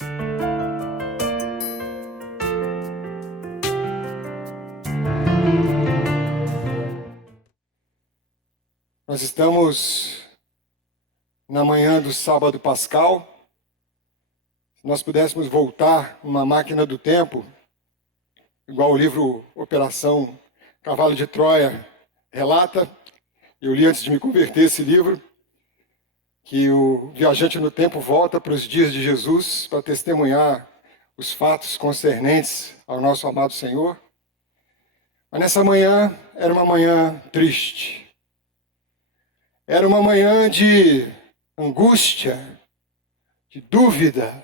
Nós estamos na manhã do sábado pascal. Se nós pudéssemos voltar uma máquina do tempo, igual o livro Operação Cavalo de Troia relata, eu li antes de me converter esse livro, que o viajante no tempo volta para os dias de Jesus para testemunhar os fatos concernentes ao nosso amado Senhor. Mas nessa manhã era uma manhã triste. Era uma manhã de angústia, de dúvida,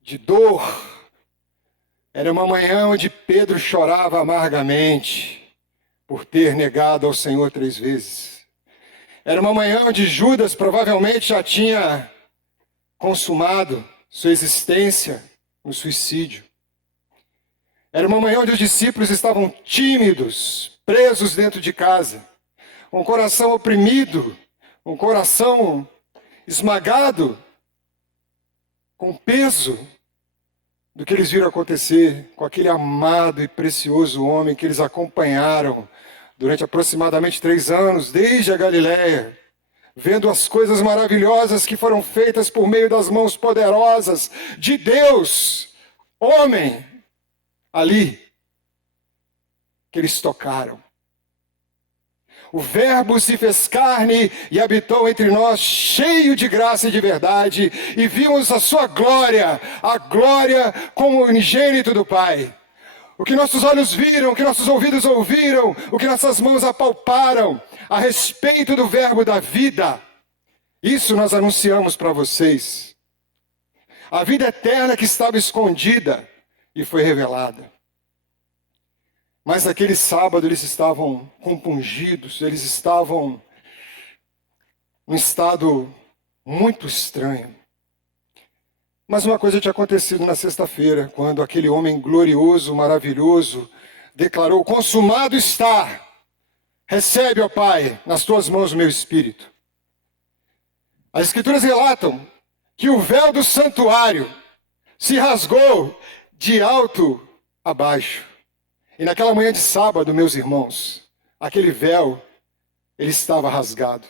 de dor. Era uma manhã onde Pedro chorava amargamente por ter negado ao Senhor 3 vezes. Era uma manhã onde Judas provavelmente já tinha consumado sua existência no suicídio. Era uma manhã onde os discípulos estavam tímidos, presos dentro de casa, com o coração oprimido, com o coração esmagado, com o peso do que eles viram acontecer com aquele amado e precioso homem que eles acompanharam durante aproximadamente 3 anos, desde a Galileia, vendo as coisas maravilhosas que foram feitas por meio das mãos poderosas de Deus, homem, ali, que eles tocaram. O Verbo se fez carne e habitou entre nós, cheio de graça e de verdade, e vimos a sua glória, a glória como unigênito do Pai. O que nossos olhos viram, o que nossos ouvidos ouviram, o que nossas mãos apalparam a respeito do Verbo da vida, isso nós anunciamos para vocês. A vida eterna que estava escondida e foi revelada. Mas naquele sábado eles estavam compungidos, eles estavam num estado muito estranho. Mas uma coisa tinha acontecido na sexta-feira, quando aquele homem glorioso, maravilhoso, declarou: consumado está, recebe, ó Pai, nas tuas mãos o meu espírito. As Escrituras relatam que o véu do santuário se rasgou de alto a baixo. E naquela manhã de sábado, meus irmãos, aquele véu, ele estava rasgado.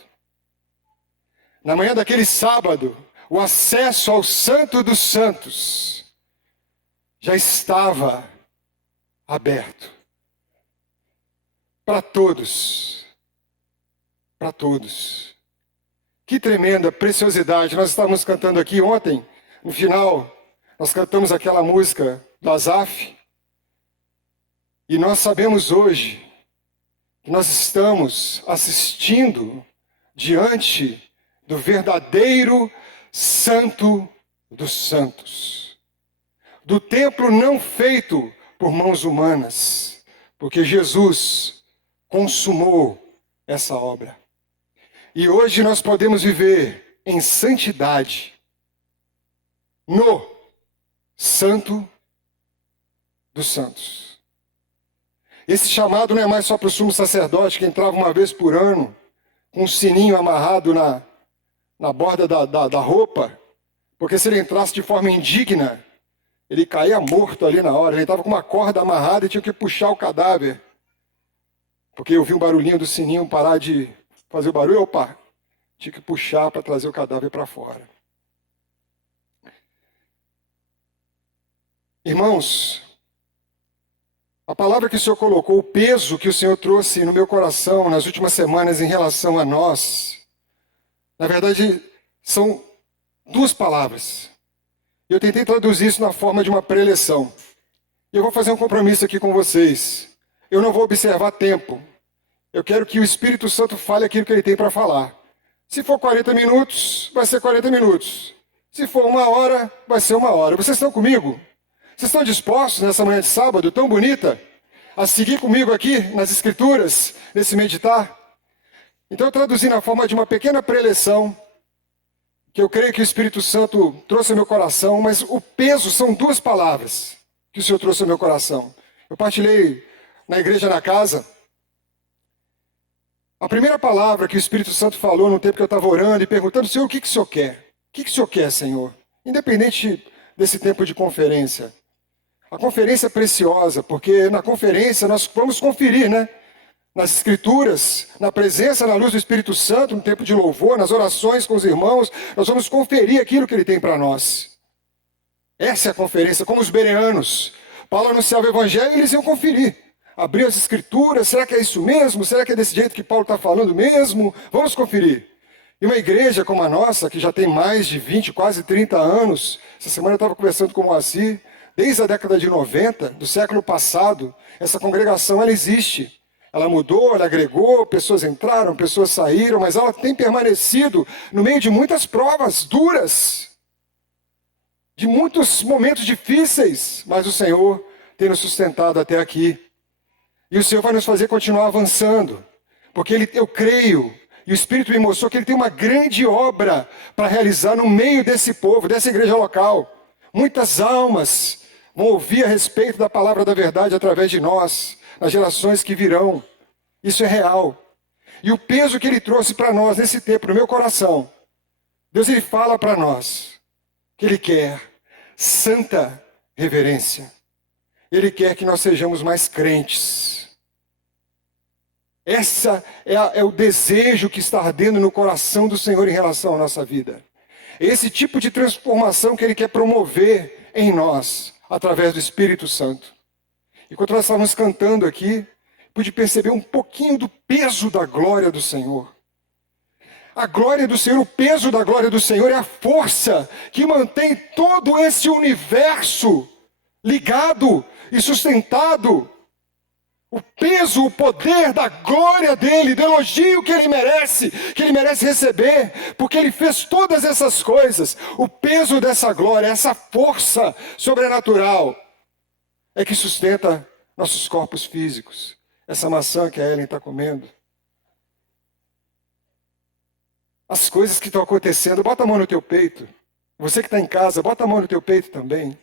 Na manhã daquele sábado, o acesso ao Santo dos Santos já estava aberto. Para todos. Para todos. Que tremenda preciosidade. Nós estávamos cantando aqui ontem, no final, nós cantamos aquela música do Asaf. E nós sabemos hoje que nós estamos assistindo diante do verdadeiro Santo dos Santos. Do templo não feito por mãos humanas, porque Jesus consumou essa obra. E hoje nós podemos viver em santidade no Santo dos Santos. Esse chamado não é mais só para o sumo sacerdote que entrava uma vez por ano, com um sininho amarrado na borda da roupa, porque se ele entrasse de forma indigna, ele caía morto ali na hora. Ele estava com uma corda amarrada e tinha que puxar o cadáver. Porque eu vi um barulhinho do sininho parar de fazer o barulho, opa, tinha que puxar para trazer o cadáver para fora. Irmãos, a palavra que o Senhor colocou, o peso que o Senhor trouxe no meu coração nas últimas semanas em relação a nós, na verdade, são 2 palavras. Eu tentei traduzir isso na forma de uma preleção. E eu vou fazer um compromisso aqui com vocês. Eu não vou observar tempo. Eu quero que o Espírito Santo fale aquilo que ele tem para falar. Se for 40 minutos, vai ser 40 minutos. Se for 1 hora, vai ser 1 hora. Vocês estão comigo? Vocês estão dispostos nessa manhã de sábado, tão bonita, a seguir comigo aqui nas Escrituras, nesse meditar? Então eu traduzi na forma de uma pequena preleção, que eu creio que o Espírito Santo trouxe ao meu coração, mas o peso são 2 palavras que o Senhor trouxe ao meu coração. Eu partilhei na igreja na casa. A primeira palavra que o Espírito Santo falou no tempo que eu estava orando e perguntando: Senhor, o que o Senhor quer? O que o Senhor quer, Senhor? Independente desse tempo de conferência? A conferência é preciosa, porque na conferência nós vamos conferir, né? Nas Escrituras, na presença, na luz do Espírito Santo, no tempo de louvor, nas orações com os irmãos, nós vamos conferir aquilo que Ele tem para nós. Essa é a conferência, como os bereanos. Paulo anunciava o Evangelho e eles iam conferir. Abriam as Escrituras, será que é isso mesmo? Será que é desse jeito que Paulo está falando mesmo? Vamos conferir. E uma igreja como a nossa, que já tem mais de 20, quase 30 anos, essa semana eu estava conversando com o Moacir, desde a década de 90, do século passado, essa congregação ela existe. Ela mudou, ela agregou, pessoas entraram, pessoas saíram, mas ela tem permanecido no meio de muitas provas duras, de muitos momentos difíceis, mas o Senhor tem nos sustentado até aqui. E o Senhor vai nos fazer continuar avançando, porque eu creio, e o Espírito me mostrou que Ele tem uma grande obra para realizar no meio desse povo, dessa igreja local. Muitas almas vão ouvir a respeito da palavra da verdade através de nós, nas gerações que virão. Isso é real. E o peso que Ele trouxe para nós nesse tempo, no meu coração, Deus Ele fala para nós que Ele quer santa reverência. Ele quer que nós sejamos mais crentes. Essa é o desejo que está ardendo no coração do Senhor em relação à nossa vida. Esse tipo de transformação que Ele quer promover em nós, através do Espírito Santo. E quando nós estávamos cantando aqui, pude perceber um pouquinho do peso da glória do Senhor. A glória do Senhor, o peso da glória do Senhor é a força que mantém todo esse universo ligado e sustentado. O peso, o poder da glória dele, do elogio que ele merece receber, porque ele fez todas essas coisas. O peso dessa glória, essa força sobrenatural, é que sustenta nossos corpos físicos. Essa maçã que a Ellen está comendo. As coisas que estão acontecendo, bota a mão no teu peito. Você que está em casa, bota a mão no teu peito também.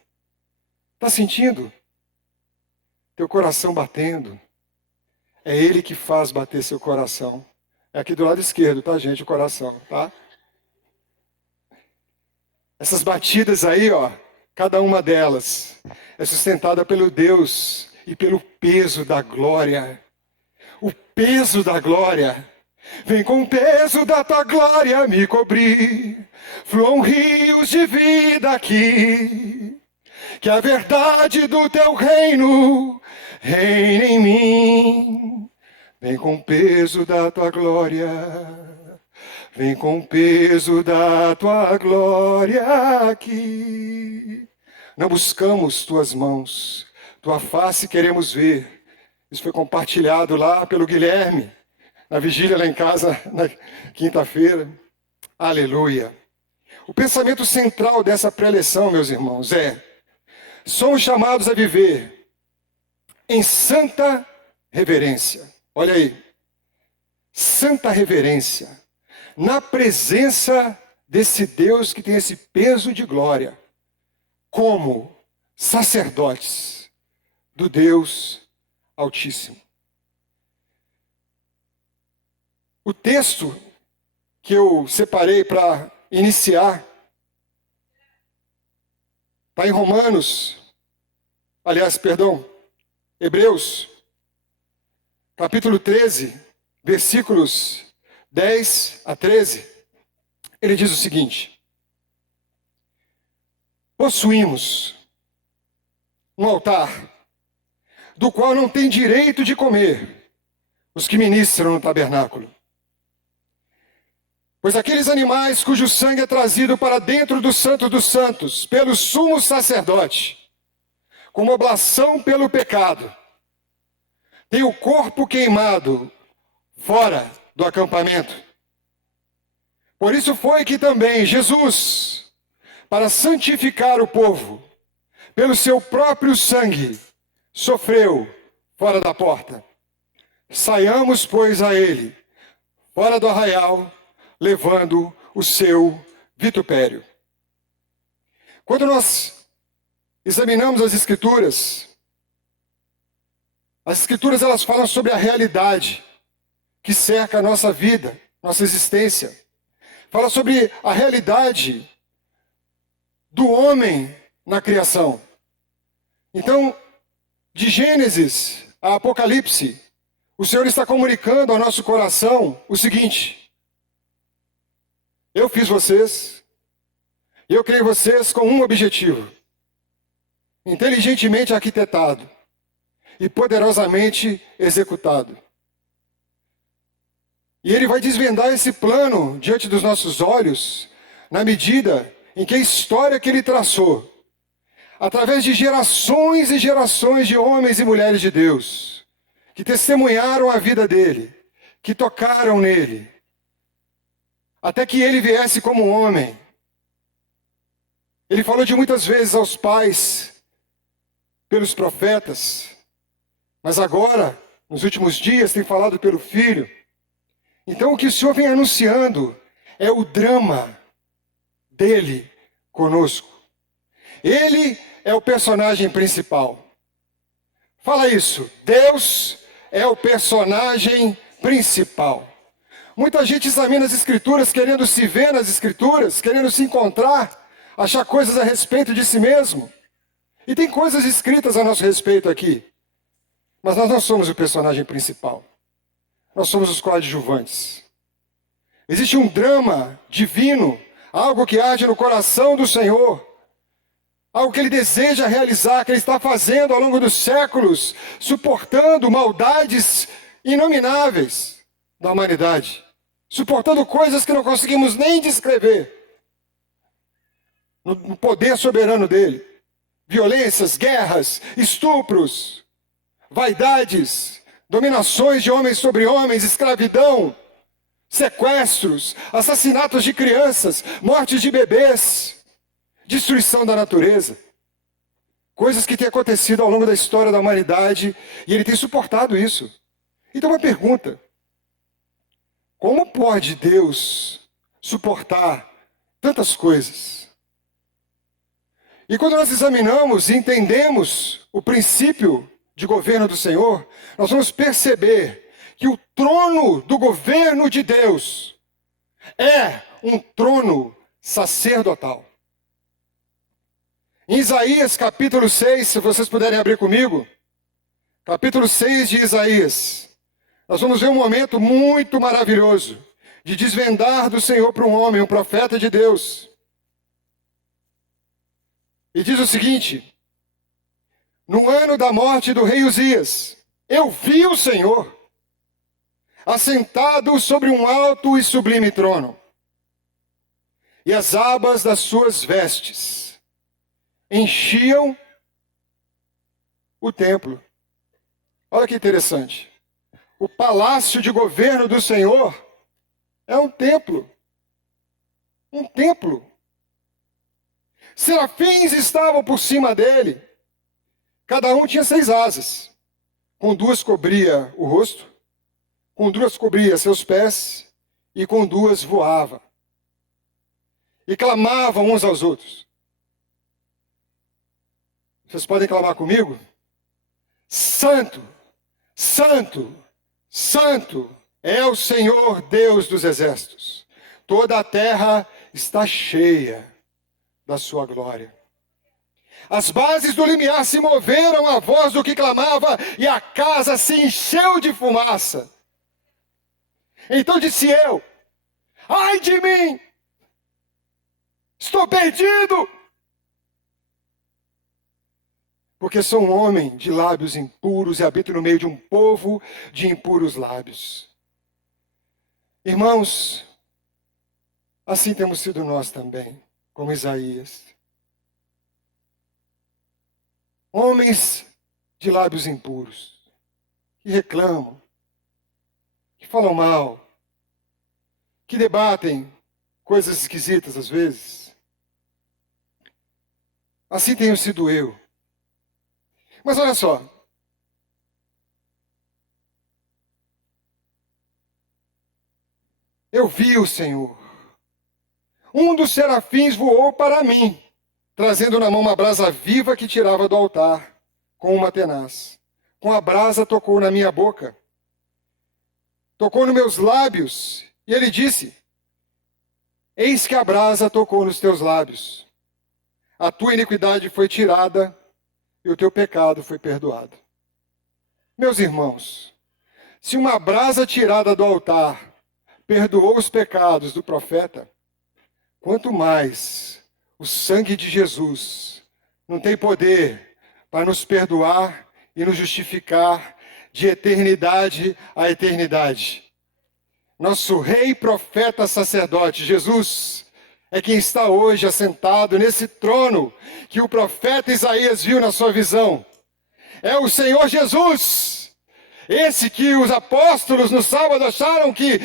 Está sentindo? Teu coração batendo. É Ele que faz bater seu coração. É aqui do lado esquerdo, tá, gente? O coração, tá? Essas batidas aí, ó, cada uma delas é sustentada pelo Deus e pelo peso da glória. O peso da glória. Vem com o peso da tua glória me cobrir. Fluam rios de vida aqui. Que a verdade do teu reino reine em mim. Vem com o peso da tua glória. Vem com o peso da tua glória aqui. Não buscamos tuas mãos, tua face queremos ver. Isso foi compartilhado lá pelo Guilherme, na vigília lá em casa, na quinta-feira. Aleluia. O pensamento central dessa preleção, meus irmãos, somos chamados a viver em santa reverência. Olha aí. Santa reverência. Na presença desse Deus que tem esse peso de glória. Como sacerdotes do Deus Altíssimo. O texto que eu separei para iniciar está em Hebreus, capítulo 13, versículos 10 a 13. Ele diz o seguinte: possuímos um altar, do qual não tem direito de comer os que ministram no tabernáculo. Pois aqueles animais cujo sangue é trazido para dentro do Santo dos Santos, pelo sumo sacerdote, como oblação pelo pecado, tem o corpo queimado fora do acampamento. Por isso foi que também Jesus, para santificar o povo, pelo seu próprio sangue, sofreu fora da porta. Saiamos, pois, a ele, fora do arraial, levando o seu vitupério. Quando nós examinamos as Escrituras elas falam sobre a realidade que cerca a nossa vida, nossa existência. Fala sobre a realidade do homem na criação. Então, de Gênesis a Apocalipse, o Senhor está comunicando ao nosso coração o seguinte: eu fiz vocês, e eu criei vocês com um objetivo, inteligentemente arquitetado e poderosamente executado. E Ele vai desvendar esse plano diante dos nossos olhos, na medida em que a história que Ele traçou, através de gerações e gerações de homens e mulheres de Deus, que testemunharam a vida dEle, que tocaram nele, até que Ele viesse como homem. Ele falou de muitas vezes aos pais, pelos profetas, mas agora, nos últimos dias, tem falado pelo Filho. Então o que o Senhor vem anunciando é o drama dele conosco. Ele é o personagem principal. Fala isso, Deus é o personagem principal. Muita gente examina as Escrituras querendo se ver nas Escrituras, querendo se encontrar, achar coisas a respeito de si mesmo. E tem coisas escritas a nosso respeito aqui. Mas nós não somos o personagem principal. Nós somos os coadjuvantes. Existe um drama divino, algo que arde no coração do Senhor, algo que Ele deseja realizar, que Ele está fazendo ao longo dos séculos, suportando maldades inomináveis da humanidade, suportando coisas que não conseguimos nem descrever, no poder soberano dEle. Violências, guerras, estupros, vaidades, dominações de homens sobre homens, escravidão, sequestros, assassinatos de crianças, mortes de bebês, destruição da natureza. Coisas que têm acontecido ao longo da história da humanidade e Ele tem suportado isso. Então uma pergunta: como pode Deus suportar tantas coisas? E quando nós examinamos e entendemos o princípio de governo do Senhor, nós vamos perceber que o trono do governo de Deus é um trono sacerdotal. Em Isaías capítulo 6, se vocês puderem abrir comigo, capítulo 6 de Isaías, nós vamos ver um momento muito maravilhoso de desvendar do Senhor para um homem, um profeta de Deus. E diz o seguinte: no ano da morte do rei Uzias, eu vi o Senhor assentado sobre um alto e sublime trono, e as abas das suas vestes enchiam o templo. Olha que interessante. O palácio de governo do Senhor é um templo. Um templo. Serafins estavam por cima dele. Cada um tinha 6 asas. Com 2 cobria o rosto, com 2 cobria seus pés, e com 2 voava. E clamavam uns aos outros. Vocês podem clamar comigo? Santo, Santo, Santo é o Senhor Deus dos exércitos. Toda a terra está cheia da sua glória. As bases do limiar se moveram à voz do que clamava, e a casa se encheu de fumaça. Então disse eu: ai de mim, estou perdido, porque sou um homem de lábios impuros e habito no meio de um povo de impuros lábios. Irmãos, assim temos sido nós também, como Isaías. Homens de lábios impuros, que reclamam, que falam mal, que debatem coisas esquisitas às vezes. Assim tenho sido eu. Mas olha só. Eu vi o Senhor. Um dos serafins voou para mim, trazendo na mão uma brasa viva que tirava do altar, com uma tenaz. Com a brasa tocou na minha boca, tocou nos meus lábios, e ele disse: eis que a brasa tocou nos teus lábios. a tua iniquidade foi tirada e o teu pecado foi perdoado. Meus irmãos, se uma brasa tirada do altar perdoou os pecados do profeta, quanto mais o sangue de Jesus não tem poder para nos perdoar e nos justificar de eternidade a eternidade. Nosso rei, profeta, sacerdote, Jesus, é quem está hoje assentado nesse trono que o profeta Isaías viu na sua visão. É o Senhor Jesus, esse que os apóstolos no sábado acharam que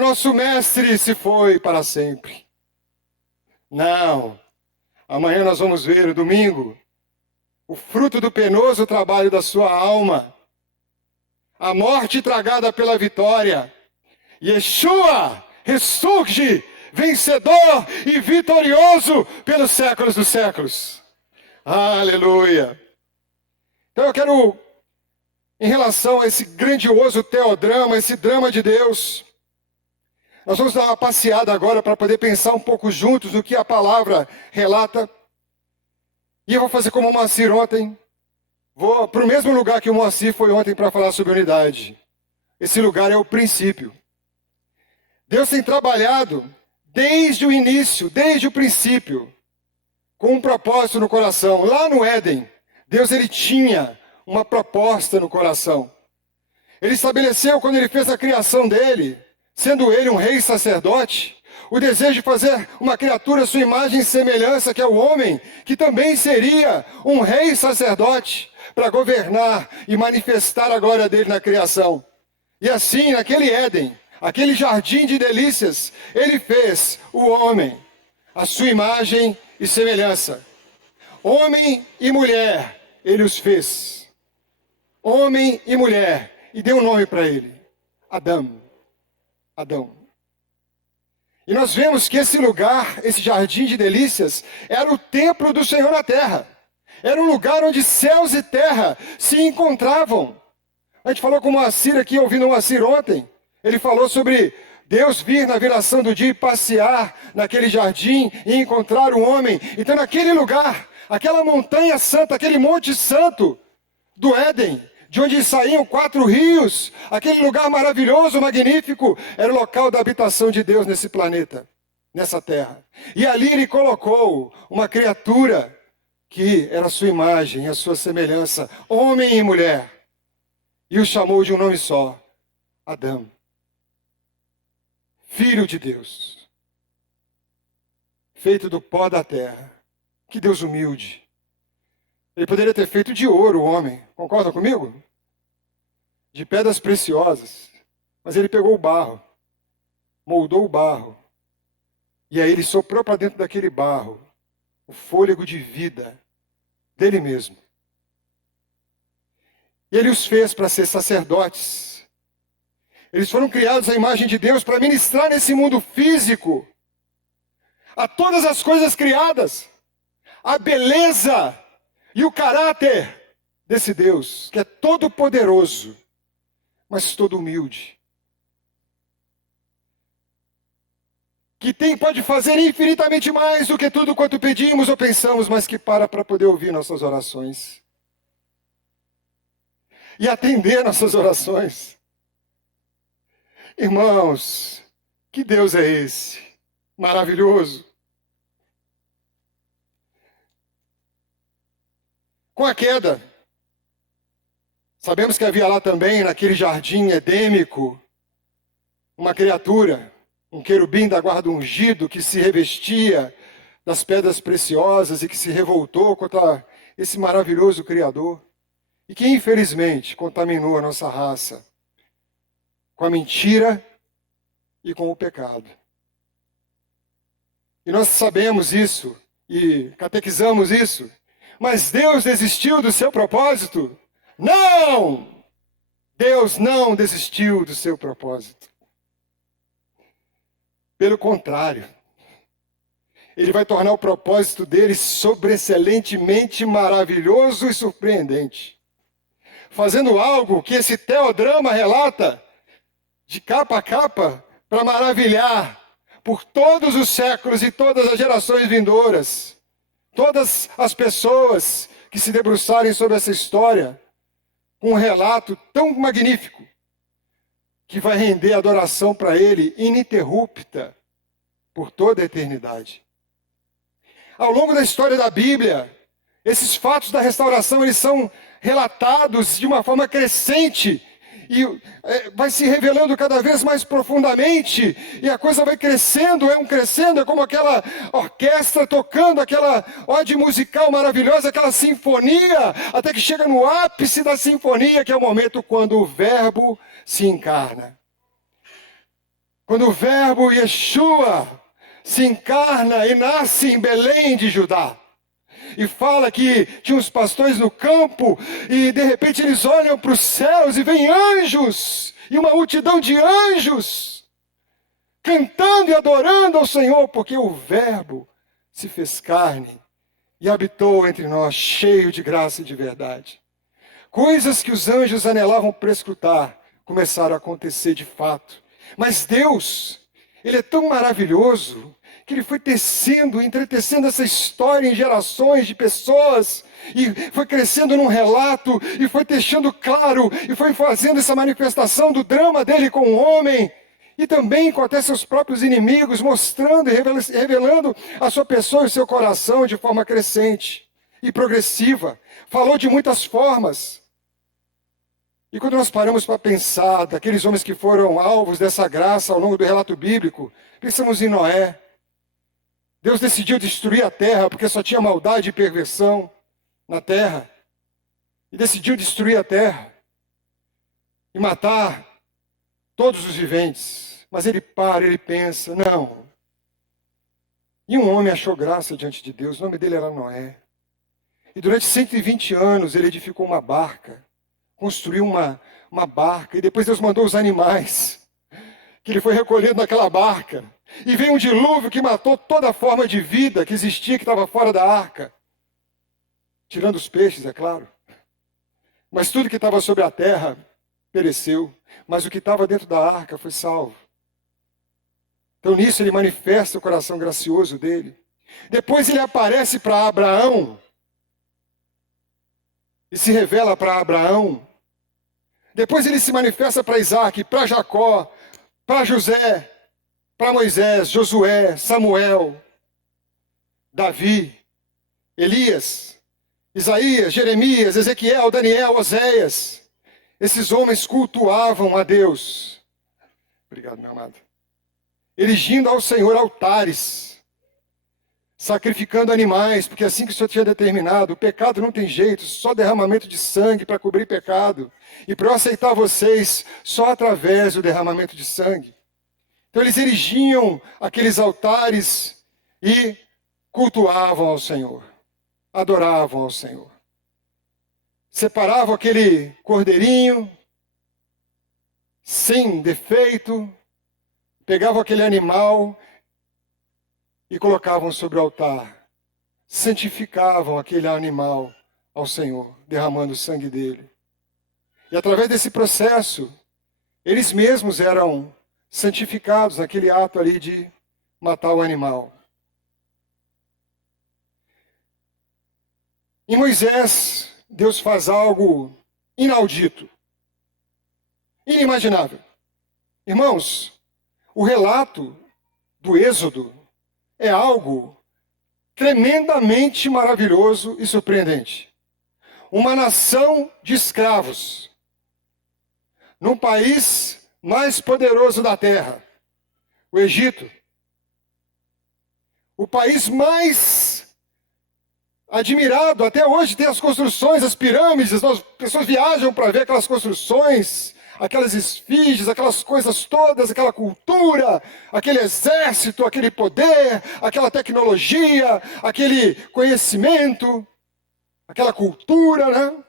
nosso mestre se foi para sempre. Não, amanhã nós vamos ver, o domingo, o fruto do penoso trabalho da sua alma, a morte tragada pela vitória. Yeshua ressurge, vencedor e vitorioso pelos séculos dos séculos. Aleluia! Então eu quero, em relação a esse grandioso teodrama, esse drama de Deus, nós vamos dar uma passeada agora para poder pensar um pouco juntos no que a palavra relata. E eu vou fazer como o Moacir ontem. Vou para o mesmo lugar que o Moacir foi ontem para falar sobre unidade. Esse lugar é o princípio. Deus tem trabalhado desde o início, desde o princípio, com um propósito no coração. Lá no Éden, Deus ele tinha uma proposta no coração. Ele estabeleceu, quando ele fez a criação dele, sendo ele um rei sacerdote, o desejo de fazer uma criatura à sua imagem e semelhança, que é o homem, que também seria um rei sacerdote, para governar e manifestar a glória dele na criação. E assim, naquele Éden, aquele jardim de delícias, ele fez o homem, a sua imagem e semelhança. Homem e mulher, ele os fez. Homem e mulher, e deu um nome para ele, Adão. Adão. E nós vemos que esse lugar, esse jardim de delícias, era o templo do Senhor na terra. Era um lugar onde céus e terra se encontravam. A gente falou com o Moacir aqui, ouvindo o Moacir ontem. Ele falou sobre Deus vir na viração do dia e passear naquele jardim e encontrar o homem. Então naquele lugar, aquela montanha santa, aquele monte santo do Éden, de onde saíam 4 rios, aquele lugar maravilhoso, magnífico, era o local da habitação de Deus nesse planeta, nessa terra. E ali ele colocou uma criatura que era a sua imagem, a sua semelhança, homem e mulher, e o chamou de um nome só, Adão. Filho de Deus, feito do pó da terra. Que Deus humilde. Ele poderia ter feito de ouro o homem, concorda comigo? De pedras preciosas. Mas ele pegou o barro, moldou o barro, e aí ele soprou para dentro daquele barro o fôlego de vida dele mesmo. E ele os fez para ser sacerdotes. Eles foram criados à imagem de Deus para ministrar nesse mundo físico a todas as coisas criadas, a beleza e o caráter desse Deus, que é todo poderoso, mas todo humilde. Que pode fazer infinitamente mais do que tudo quanto pedimos ou pensamos, mas que para poder ouvir nossas orações. E atender nossas orações. Irmãos, que Deus é esse? Maravilhoso. Com a queda, sabemos que havia lá também, naquele jardim edêmico, uma criatura, um querubim da guarda ungido, que se revestia das pedras preciosas e que se revoltou contra esse maravilhoso Criador, e que infelizmente contaminou a nossa raça com a mentira e com o pecado. E nós sabemos isso, e catequizamos isso, mas Deus desistiu do seu propósito? Não! Deus não desistiu do seu propósito. Pelo contrário, Ele vai tornar o propósito dele sobreexcelentemente maravilhoso e surpreendente. Fazendo algo que esse teodrama relata, de capa a capa, para maravilhar por todos os séculos e todas as gerações vindouras, Todas as pessoas que se debruçarem sobre essa história, com um relato tão magnífico, que vai render adoração para Ele ininterrupta por toda a eternidade. Ao longo da história da Bíblia, esses fatos da restauração, eles são relatados de uma forma crescente, e vai se revelando cada vez mais profundamente, e a coisa vai crescendo, é como aquela orquestra tocando aquela ode musical maravilhosa, aquela sinfonia, até que chega no ápice da sinfonia, que é o momento quando o Verbo se encarna. Quando o Verbo Yeshua se encarna e nasce em Belém de Judá. E fala que tinha uns pastores no campo, e de repente eles olham para os céus e veem anjos, e uma multidão de anjos, cantando e adorando ao Senhor, porque o Verbo se fez carne e habitou entre nós, cheio de graça e de verdade. Coisas que os anjos anelavam prescrutar, começaram a acontecer de fato. Mas Deus, Ele é tão maravilhoso, que Ele foi tecendo, entretecendo essa história em gerações de pessoas, e foi crescendo num relato, e foi deixando claro, e foi fazendo essa manifestação do drama dele com o homem, e também com até seus próprios inimigos, mostrando e revelando a sua pessoa e o seu coração de forma crescente e progressiva. Falou de muitas formas. E quando nós paramos para pensar daqueles homens que foram alvos dessa graça ao longo do relato bíblico, pensamos em Noé. Deus decidiu destruir a terra porque só tinha maldade e perversão na terra. E decidiu destruir a terra e matar todos os viventes. Mas ele para, ele pensa, não. E um homem achou graça diante de Deus, o nome dele era Noé. E durante 120 anos ele edificou uma barca, construiu uma barca, e depois Deus mandou os animais, que ele foi recolhendo naquela barca. E veio um dilúvio que matou toda forma de vida que existia, que estava fora da arca. Tirando os peixes, é claro. Mas tudo que estava sobre a terra pereceu. Mas o que estava dentro da arca foi salvo. Então nisso ele manifesta o coração gracioso dele. Depois ele aparece para Abraão. E se revela para Abraão. Depois ele se manifesta para Isaac, para Jacó, para José, para Moisés, Josué, Samuel, Davi, Elias, Isaías, Jeremias, Ezequiel, Daniel, Oséias. Esses homens cultuavam a Deus. Obrigado, meu amado. Erigindo ao Senhor altares, sacrificando animais, porque assim que o Senhor tinha determinado, o pecado não tem jeito, só derramamento de sangue para cobrir pecado. E para eu aceitar vocês, só através do derramamento de sangue. Então eles erigiam aqueles altares e cultuavam ao Senhor, adoravam ao Senhor. Separavam aquele cordeirinho, sem defeito, pegavam aquele animal e colocavam sobre o altar. Santificavam aquele animal ao Senhor, derramando o sangue dele. E através desse processo, eles mesmos eram santificados naquele ato ali de matar o animal. Em Moisés, Deus faz algo inaudito, inimaginável. Irmãos, o relato do Êxodo é algo tremendamente maravilhoso e surpreendente. Uma nação de escravos, num país mais poderoso da terra, o Egito. O país mais admirado, até hoje tem as construções, as pirâmides, as pessoas viajam para ver aquelas construções, aquelas esfinges, aquelas coisas todas, aquela cultura, aquele exército, aquele poder, aquela tecnologia, aquele conhecimento, aquela cultura, né?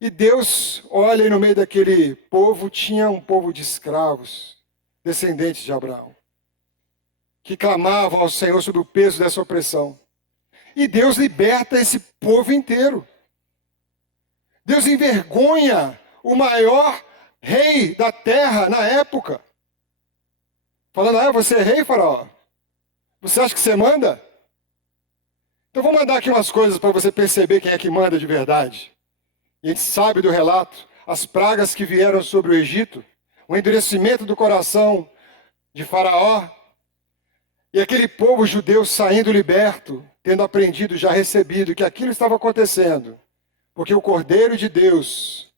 E Deus olha e no meio daquele povo tinha um povo de escravos, descendentes de Abraão, que clamavam ao Senhor sobre o peso dessa opressão. E Deus liberta esse povo inteiro. Deus envergonha o maior rei da terra na época. Falando, você é rei, faraó? Você acha que você manda? Então vou mandar aqui umas coisas para você perceber quem é que manda de verdade. E a gente sabe do relato, as pragas que vieram sobre o Egito, o endurecimento do coração de Faraó, e aquele povo judeu saindo liberto, tendo aprendido, já recebido, que aquilo estava acontecendo, porque o Cordeiro de Deus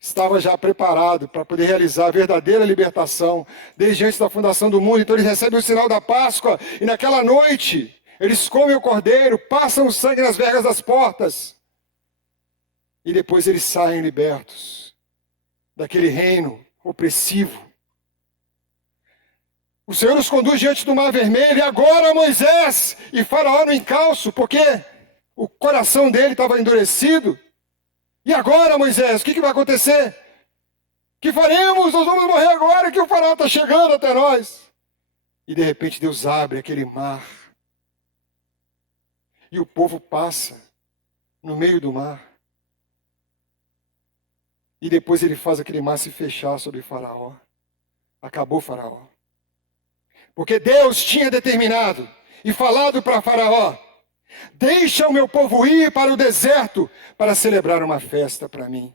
estava já preparado para poder realizar a verdadeira libertação desde antes da fundação do mundo. Então eles recebem o sinal da Páscoa, e naquela noite eles comem o Cordeiro, passam o sangue nas vergas das portas, e depois eles saem libertos daquele reino opressivo. O Senhor nos conduz diante do Mar Vermelho, e agora Moisés e Faraó no encalço, porque o coração dele estava endurecido. E agora, Moisés, o que vai acontecer? O que faremos? Nós vamos morrer agora que o Faraó está chegando até nós. E de repente Deus abre aquele mar. E o povo passa no meio do mar. E depois ele faz aquele mar se fechar sobre Faraó. Acabou Faraó. Porque Deus tinha determinado e falado para Faraó: deixa o meu povo ir para o deserto para celebrar uma festa para mim.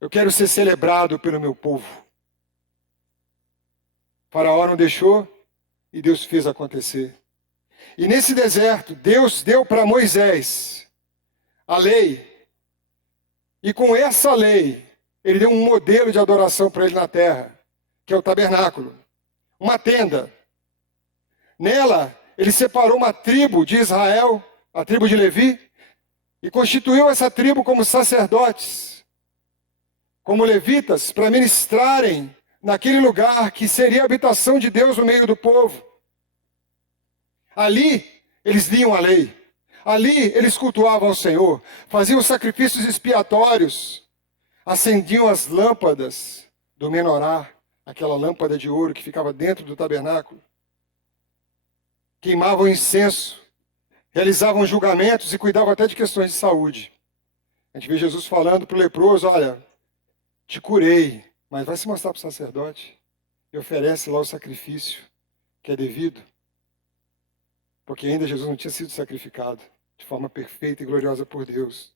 Eu quero ser celebrado pelo meu povo. Faraó não deixou e Deus fez acontecer. E nesse deserto, Deus deu para Moisés a lei. E com essa lei, ele deu um modelo de adoração para ele na terra, que é o tabernáculo, uma tenda. Nela, ele separou uma tribo de Israel, a tribo de Levi, e constituiu essa tribo como sacerdotes, como levitas, para ministrarem naquele lugar que seria a habitação de Deus no meio do povo. Ali, eles liam a lei. Ali, eles cultuavam ao Senhor, faziam sacrifícios expiatórios, acendiam as lâmpadas do menorá, aquela lâmpada de ouro que ficava dentro do tabernáculo. Queimavam incenso, realizavam julgamentos e cuidavam até de questões de saúde. A gente vê Jesus falando para o leproso: olha, te curei, mas vai se mostrar para o sacerdote e oferece lá o sacrifício que é devido. Porque ainda Jesus não tinha sido sacrificado de forma perfeita e gloriosa por Deus.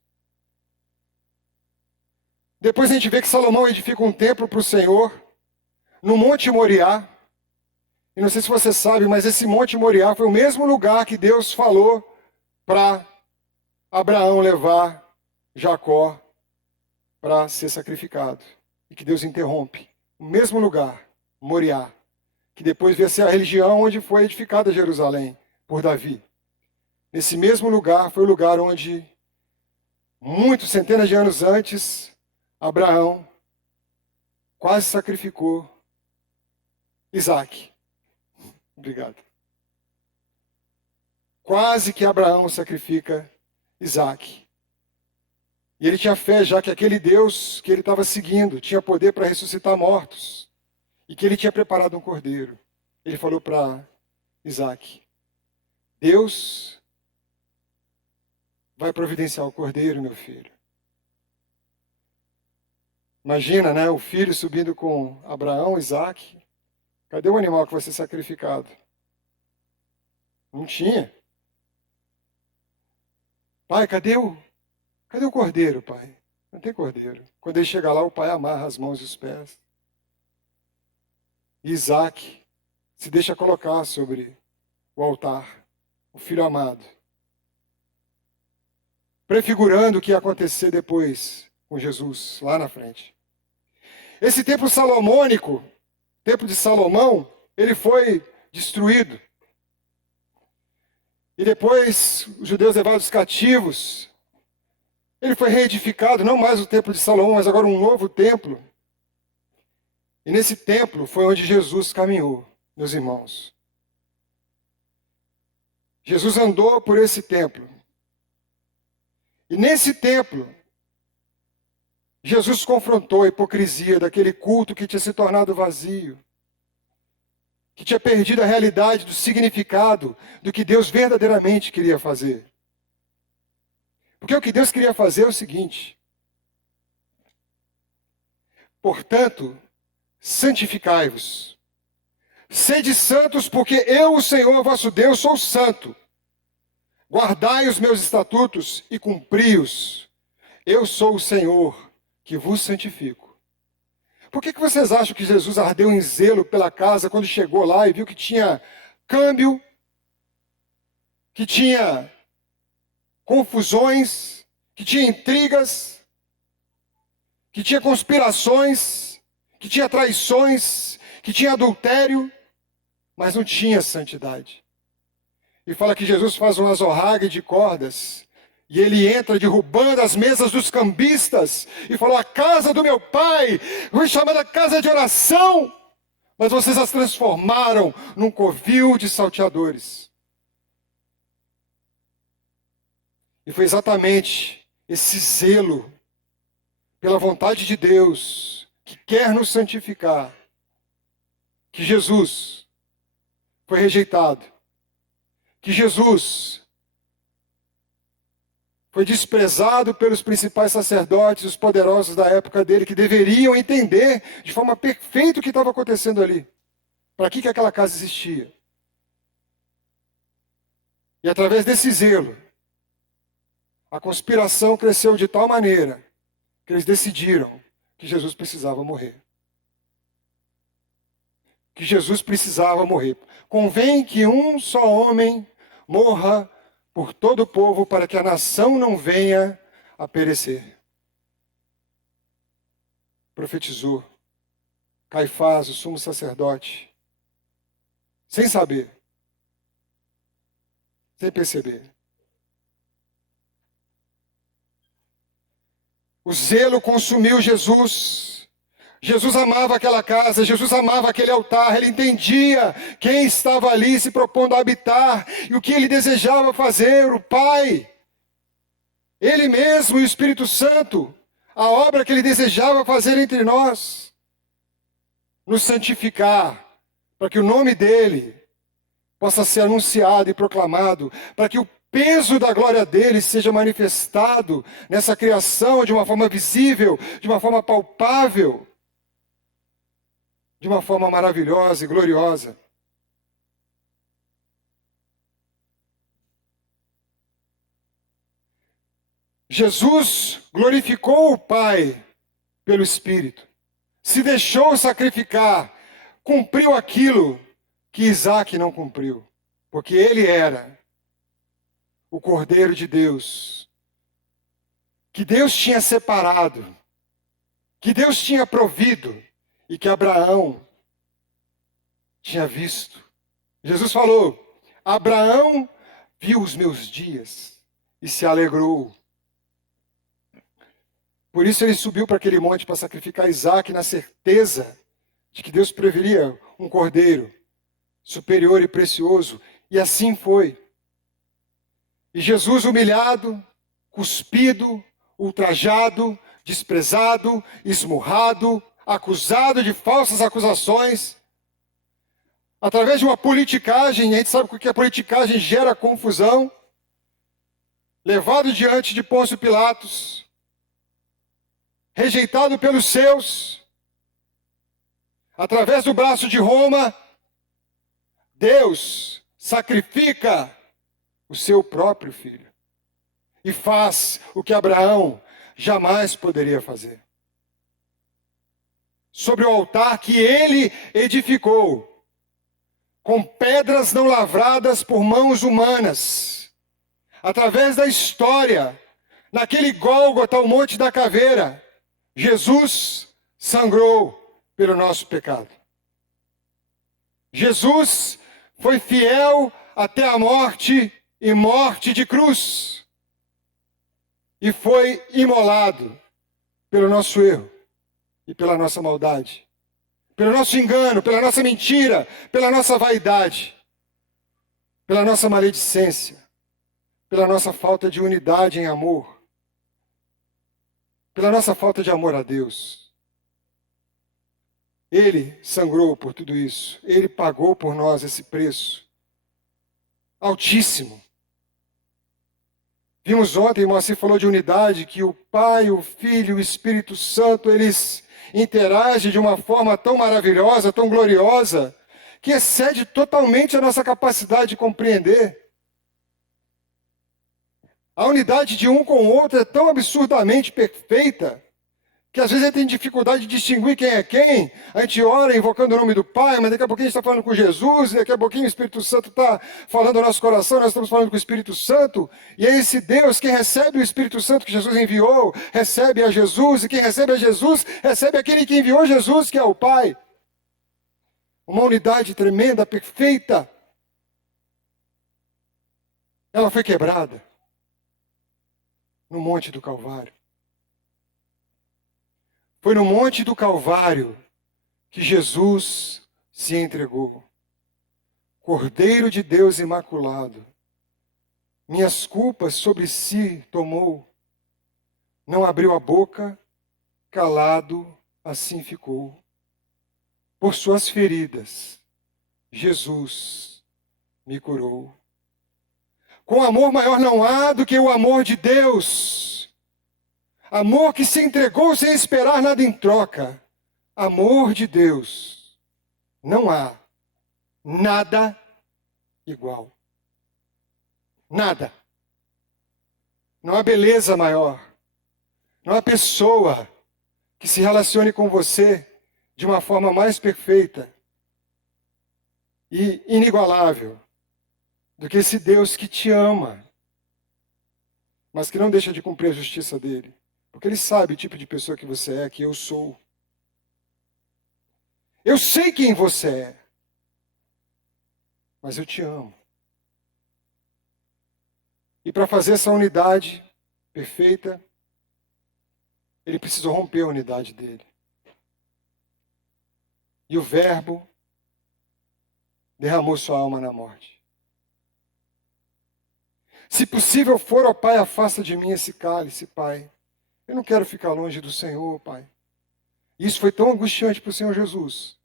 Depois a gente vê que Salomão edifica um templo para o Senhor no Monte Moriá. E não sei se você sabe, mas esse Monte Moriá foi o mesmo lugar que Deus falou para Abraão levar Jacó para ser sacrificado. E que Deus interrompe. O mesmo lugar, Moriá, que depois veio a ser a religião onde foi edificada Jerusalém por Davi. Nesse mesmo lugar foi o lugar onde, muitos centenas de anos antes, Abraão quase sacrificou Isaac. Obrigado. Quase que Abraão sacrifica Isaac. E ele tinha fé, já que aquele Deus que ele estava seguindo tinha poder para ressuscitar mortos. E que ele tinha preparado um cordeiro. Ele falou para Isaac: Deus vai providenciar o cordeiro, meu filho. Imagina, né? O filho subindo com Abraão, Isaac. Cadê o animal que vai ser sacrificado? Não tinha. Pai, cadê o cordeiro, pai? Não tem cordeiro. Quando ele chega lá, o pai amarra as mãos e os pés. E Isaac se deixa colocar sobre o altar, o filho amado, prefigurando o que ia acontecer depois com Jesus, lá na frente. Esse templo salomônico, o templo de Salomão, ele foi destruído. E depois, os judeus levados cativos, ele foi reedificado, não mais o templo de Salomão, mas agora um novo templo. E nesse templo foi onde Jesus caminhou, meus irmãos. Jesus andou por esse templo. E nesse templo, Jesus confrontou a hipocrisia daquele culto que tinha se tornado vazio, que tinha perdido a realidade do significado do que Deus verdadeiramente queria fazer. Porque o que Deus queria fazer é o seguinte: portanto, santificai-vos, Sede santos, porque eu, o Senhor vosso Deus, sou santo. Guardai os meus estatutos e cumpri-os. Eu sou o Senhor que vos santifico. Por que vocês acham que Jesus ardeu em zelo pela casa quando chegou lá e viu que tinha câmbio, que tinha confusões, que tinha intrigas, que tinha conspirações, que tinha traições, que tinha adultério, mas não tinha santidade? E fala que Jesus faz um azorrague de cordas, e ele entra derrubando as mesas dos cambistas, e falou: a casa do meu pai foi chamada casa de oração, mas vocês as transformaram num covil de salteadores. E foi exatamente esse zelo pela vontade de Deus, que quer nos santificar, que Jesus foi rejeitado, que Jesus foi desprezado pelos principais sacerdotes, os poderosos da época dele, que deveriam entender de forma perfeita o que estava acontecendo ali. Para que aquela casa existia? E através desse zelo, a conspiração cresceu de tal maneira que eles decidiram que Jesus precisava morrer. Que Jesus precisava morrer. Convém que um só homem morra por todo o povo, para que a nação não venha a perecer. Profetizou Caifás, o sumo sacerdote, sem saber, sem perceber. O zelo consumiu Jesus. Jesus amava aquela casa, Jesus amava aquele altar, ele entendia quem estava ali se propondo a habitar e o que ele desejava fazer, o Pai, ele mesmo e o Espírito Santo, a obra que ele desejava fazer entre nós, nos santificar, para que o nome dele possa ser anunciado e proclamado, para que o peso da glória dele seja manifestado nessa criação de uma forma visível, de uma forma palpável, de uma forma maravilhosa e gloriosa. Jesus glorificou o Pai pelo Espírito, se deixou sacrificar, cumpriu aquilo que Isaac não cumpriu, porque ele era o Cordeiro de Deus, que Deus tinha separado, que Deus tinha provido, e que Abraão tinha visto. Jesus falou: Abraão viu os meus dias e se alegrou. Por isso ele subiu para aquele monte para sacrificar Isaac, na certeza de que Deus preveria um cordeiro superior e precioso. E assim foi. E Jesus, humilhado, cuspido, ultrajado, desprezado, esmurrado, acusado de falsas acusações, através de uma politicagem, a gente sabe que a politicagem gera confusão, levado diante de Pôncio Pilatos, rejeitado pelos seus, através do braço de Roma, Deus sacrifica o seu próprio filho e faz o que Abraão jamais poderia fazer. Sobre o altar que ele edificou, com pedras não lavradas por mãos humanas, através da história, naquele Gólgota, o Monte da Caveira, Jesus sangrou pelo nosso pecado. Jesus foi fiel até a morte e morte de cruz, e foi imolado pelo nosso erro e pela nossa maldade, pelo nosso engano, pela nossa mentira, pela nossa vaidade, pela nossa maledicência, pela nossa falta de unidade em amor, pela nossa falta de amor a Deus. Ele sangrou por tudo isso, ele pagou por nós esse preço altíssimo. Vimos ontem, Moacir falou de unidade, que o Pai, o Filho e o Espírito Santo, eles interagem de uma forma tão maravilhosa, tão gloriosa, que excede totalmente a nossa capacidade de compreender. A unidade de um com o outro é tão absurdamente perfeita, que às vezes a gente tem dificuldade de distinguir quem é quem. A gente ora invocando o nome do Pai, mas daqui a pouquinho a gente está falando com Jesus, e daqui a pouquinho o Espírito Santo está falando ao nosso coração, nós estamos falando com o Espírito Santo, e é esse Deus, quem recebe o Espírito Santo que Jesus enviou, recebe a Jesus, e quem recebe a Jesus, recebe aquele que enviou Jesus, que é o Pai. Uma unidade tremenda, perfeita. Ela foi quebrada no Monte do Calvário. Foi no Monte do Calvário que Jesus se entregou. Cordeiro de Deus imaculado. Minhas culpas sobre si tomou. Não abriu a boca, calado assim ficou. Por suas feridas, Jesus me curou. Com amor maior não há do que o amor de Deus. Amor que se entregou sem esperar nada em troca. Amor de Deus. Não há nada igual. Nada. Não há beleza maior. Não há pessoa que se relacione com você de uma forma mais perfeita e inigualável do que esse Deus que te ama, mas que não deixa de cumprir a justiça dele. Porque ele sabe o tipo de pessoa que você é, que eu sou. Eu sei quem você é, mas eu te amo. E para fazer essa unidade perfeita, ele precisou romper a unidade dele. E o Verbo derramou sua alma na morte. Se possível for, ó Pai, afasta de mim esse cálice, Pai. Eu não quero ficar longe do Senhor, Pai. Isso foi tão angustiante para o Senhor Jesus,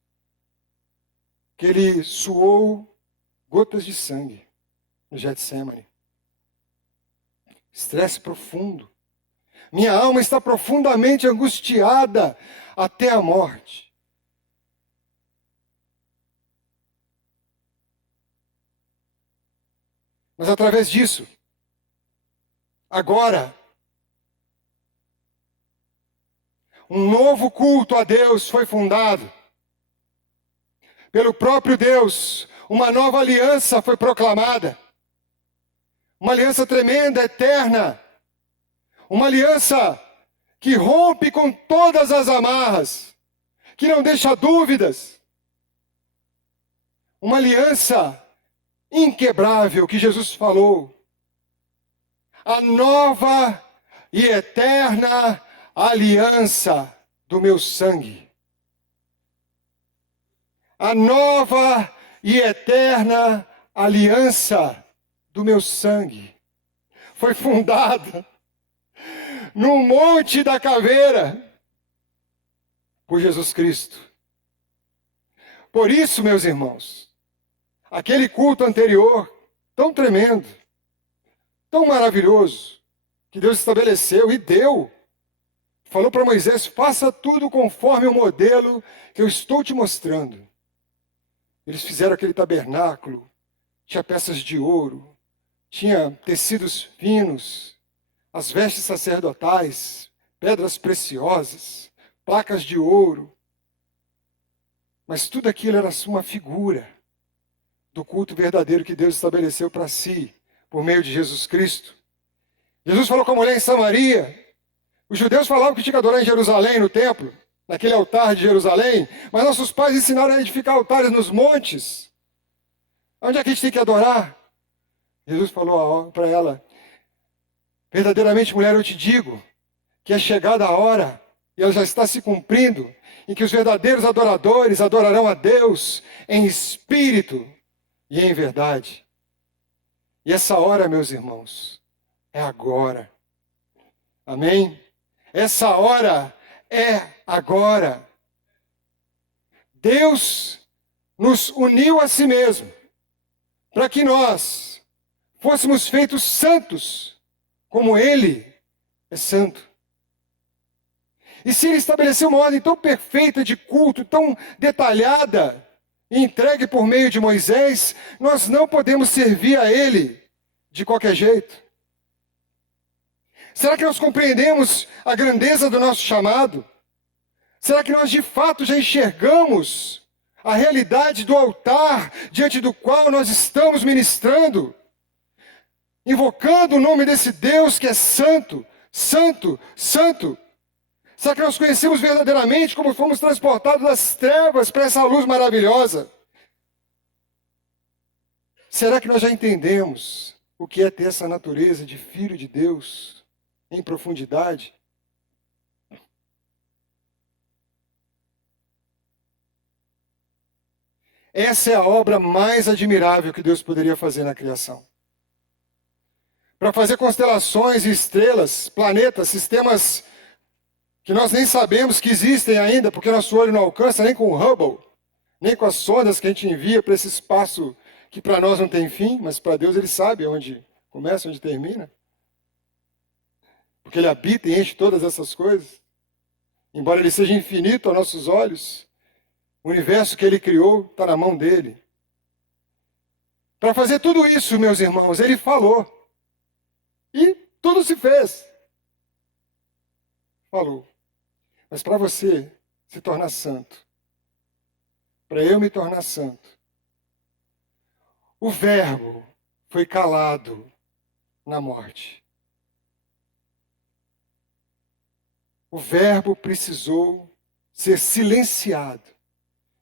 que ele suou gotas de sangue no Getsemane. Estresse profundo. Minha alma está profundamente angustiada até a morte. Mas através disso, agora, um novo culto a Deus foi fundado. Pelo próprio Deus, uma nova aliança foi proclamada. Uma aliança tremenda, eterna. Uma aliança que rompe com todas as amarras, que não deixa dúvidas. Uma aliança inquebrável que Jesus falou. A nova e eterna aliança do meu sangue. A nova e eterna aliança do meu sangue foi fundada no Monte da Caveira por Jesus Cristo. Por isso, meus irmãos, aquele culto anterior, tão tremendo, tão maravilhoso, que Deus estabeleceu e deu, falou para Moisés: faça tudo conforme o modelo que eu estou te mostrando. Eles fizeram aquele tabernáculo, tinha peças de ouro, tinha tecidos finos, as vestes sacerdotais, pedras preciosas, placas de ouro. Mas tudo aquilo era uma figura do culto verdadeiro que Deus estabeleceu para si, por meio de Jesus Cristo. Jesus falou com a mulher em Samaria. Os judeus falavam que tinha que adorar em Jerusalém, no templo, naquele altar de Jerusalém, mas nossos pais ensinaram a edificar altares nos montes. Onde é que a gente tem que adorar? Jesus falou para ela: verdadeiramente, mulher, eu te digo que é chegada a hora, e ela já está se cumprindo, em que os verdadeiros adoradores adorarão a Deus em espírito e em verdade. E essa hora, meus irmãos, é agora. Amém? Essa hora é agora. Deus nos uniu a si mesmo, para que nós fôssemos feitos santos, como Ele é santo. E se Ele estabeleceu uma ordem tão perfeita de culto, tão detalhada, entregue por meio de Moisés, nós não podemos servir a Ele de qualquer jeito. Será que nós compreendemos a grandeza do nosso chamado? Será que nós de fato já enxergamos a realidade do altar diante do qual nós estamos ministrando? Invocando o nome desse Deus que é santo, santo, santo. Será que nós conhecemos verdadeiramente como fomos transportados das trevas para essa luz maravilhosa? Será que nós já entendemos o que é ter essa natureza de filho de Deus em profundidade? Essa é a obra mais admirável que Deus poderia fazer na criação. Para fazer constelações e estrelas, planetas, sistemas que nós nem sabemos que existem ainda, porque nosso olho não alcança nem com o Hubble, nem com as sondas que a gente envia para esse espaço que para nós não tem fim, mas para Deus Ele sabe onde começa, onde termina. Porque Ele habita e enche todas essas coisas. Embora Ele seja infinito aos nossos olhos, o universo que Ele criou está na mão dEle. Para fazer tudo isso, meus irmãos, Ele falou. E tudo se fez. Falou. Mas para você se tornar santo, para eu me tornar santo, o Verbo foi calado na morte. O Verbo precisou ser silenciado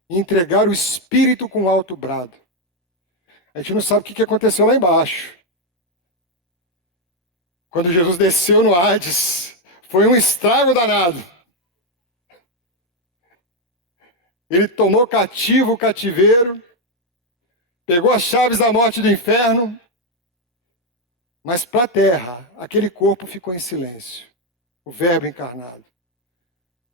e entregar o Espírito com alto brado. A gente não sabe o que aconteceu lá embaixo. Quando Jesus desceu no Hades, foi um estrago danado. Ele tomou cativo o cativeiro, pegou as chaves da morte e do inferno, mas para a terra, aquele corpo ficou em silêncio. O Verbo encarnado.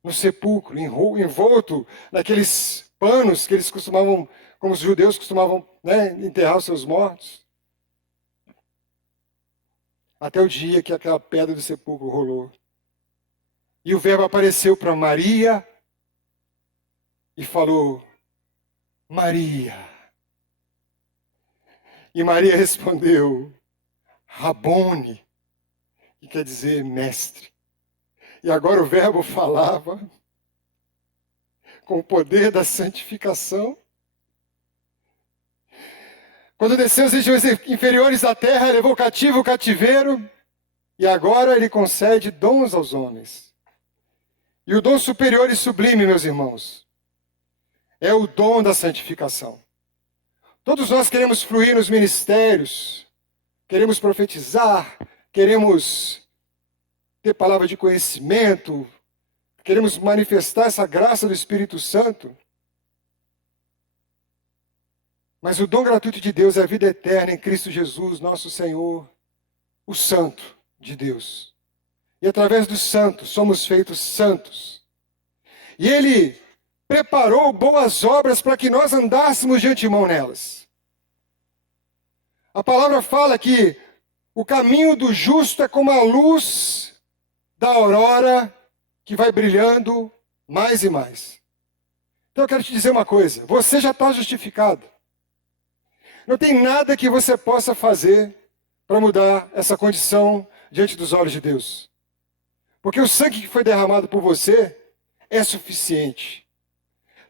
No sepulcro, envolto naqueles panos que eles costumavam, como os judeus costumavam, enterrar os seus mortos. Até o dia que aquela pedra do sepulcro rolou. E o Verbo apareceu para Maria e falou, Maria. E Maria respondeu, Rabone, que quer dizer mestre. E agora o Verbo falava com o poder da santificação. Quando desceu as regiões inferiores da terra, levou cativo o cativeiro, e agora Ele concede dons aos homens. E o dom superior e sublime, meus irmãos, é o dom da santificação. Todos nós queremos fluir nos ministérios, queremos profetizar, queremos ter palavra de conhecimento, queremos manifestar essa graça do Espírito Santo. Mas o dom gratuito de Deus é a vida eterna em Cristo Jesus, nosso Senhor, o Santo de Deus. E através do Santo somos feitos santos. E Ele preparou boas obras para que nós andássemos de antemão nelas. A palavra fala que o caminho do justo é como a luz da aurora que vai brilhando mais e mais. Então eu quero te dizer uma coisa, você já está justificado. Não tem nada que você possa fazer para mudar essa condição diante dos olhos de Deus. Porque o sangue que foi derramado por você é suficiente.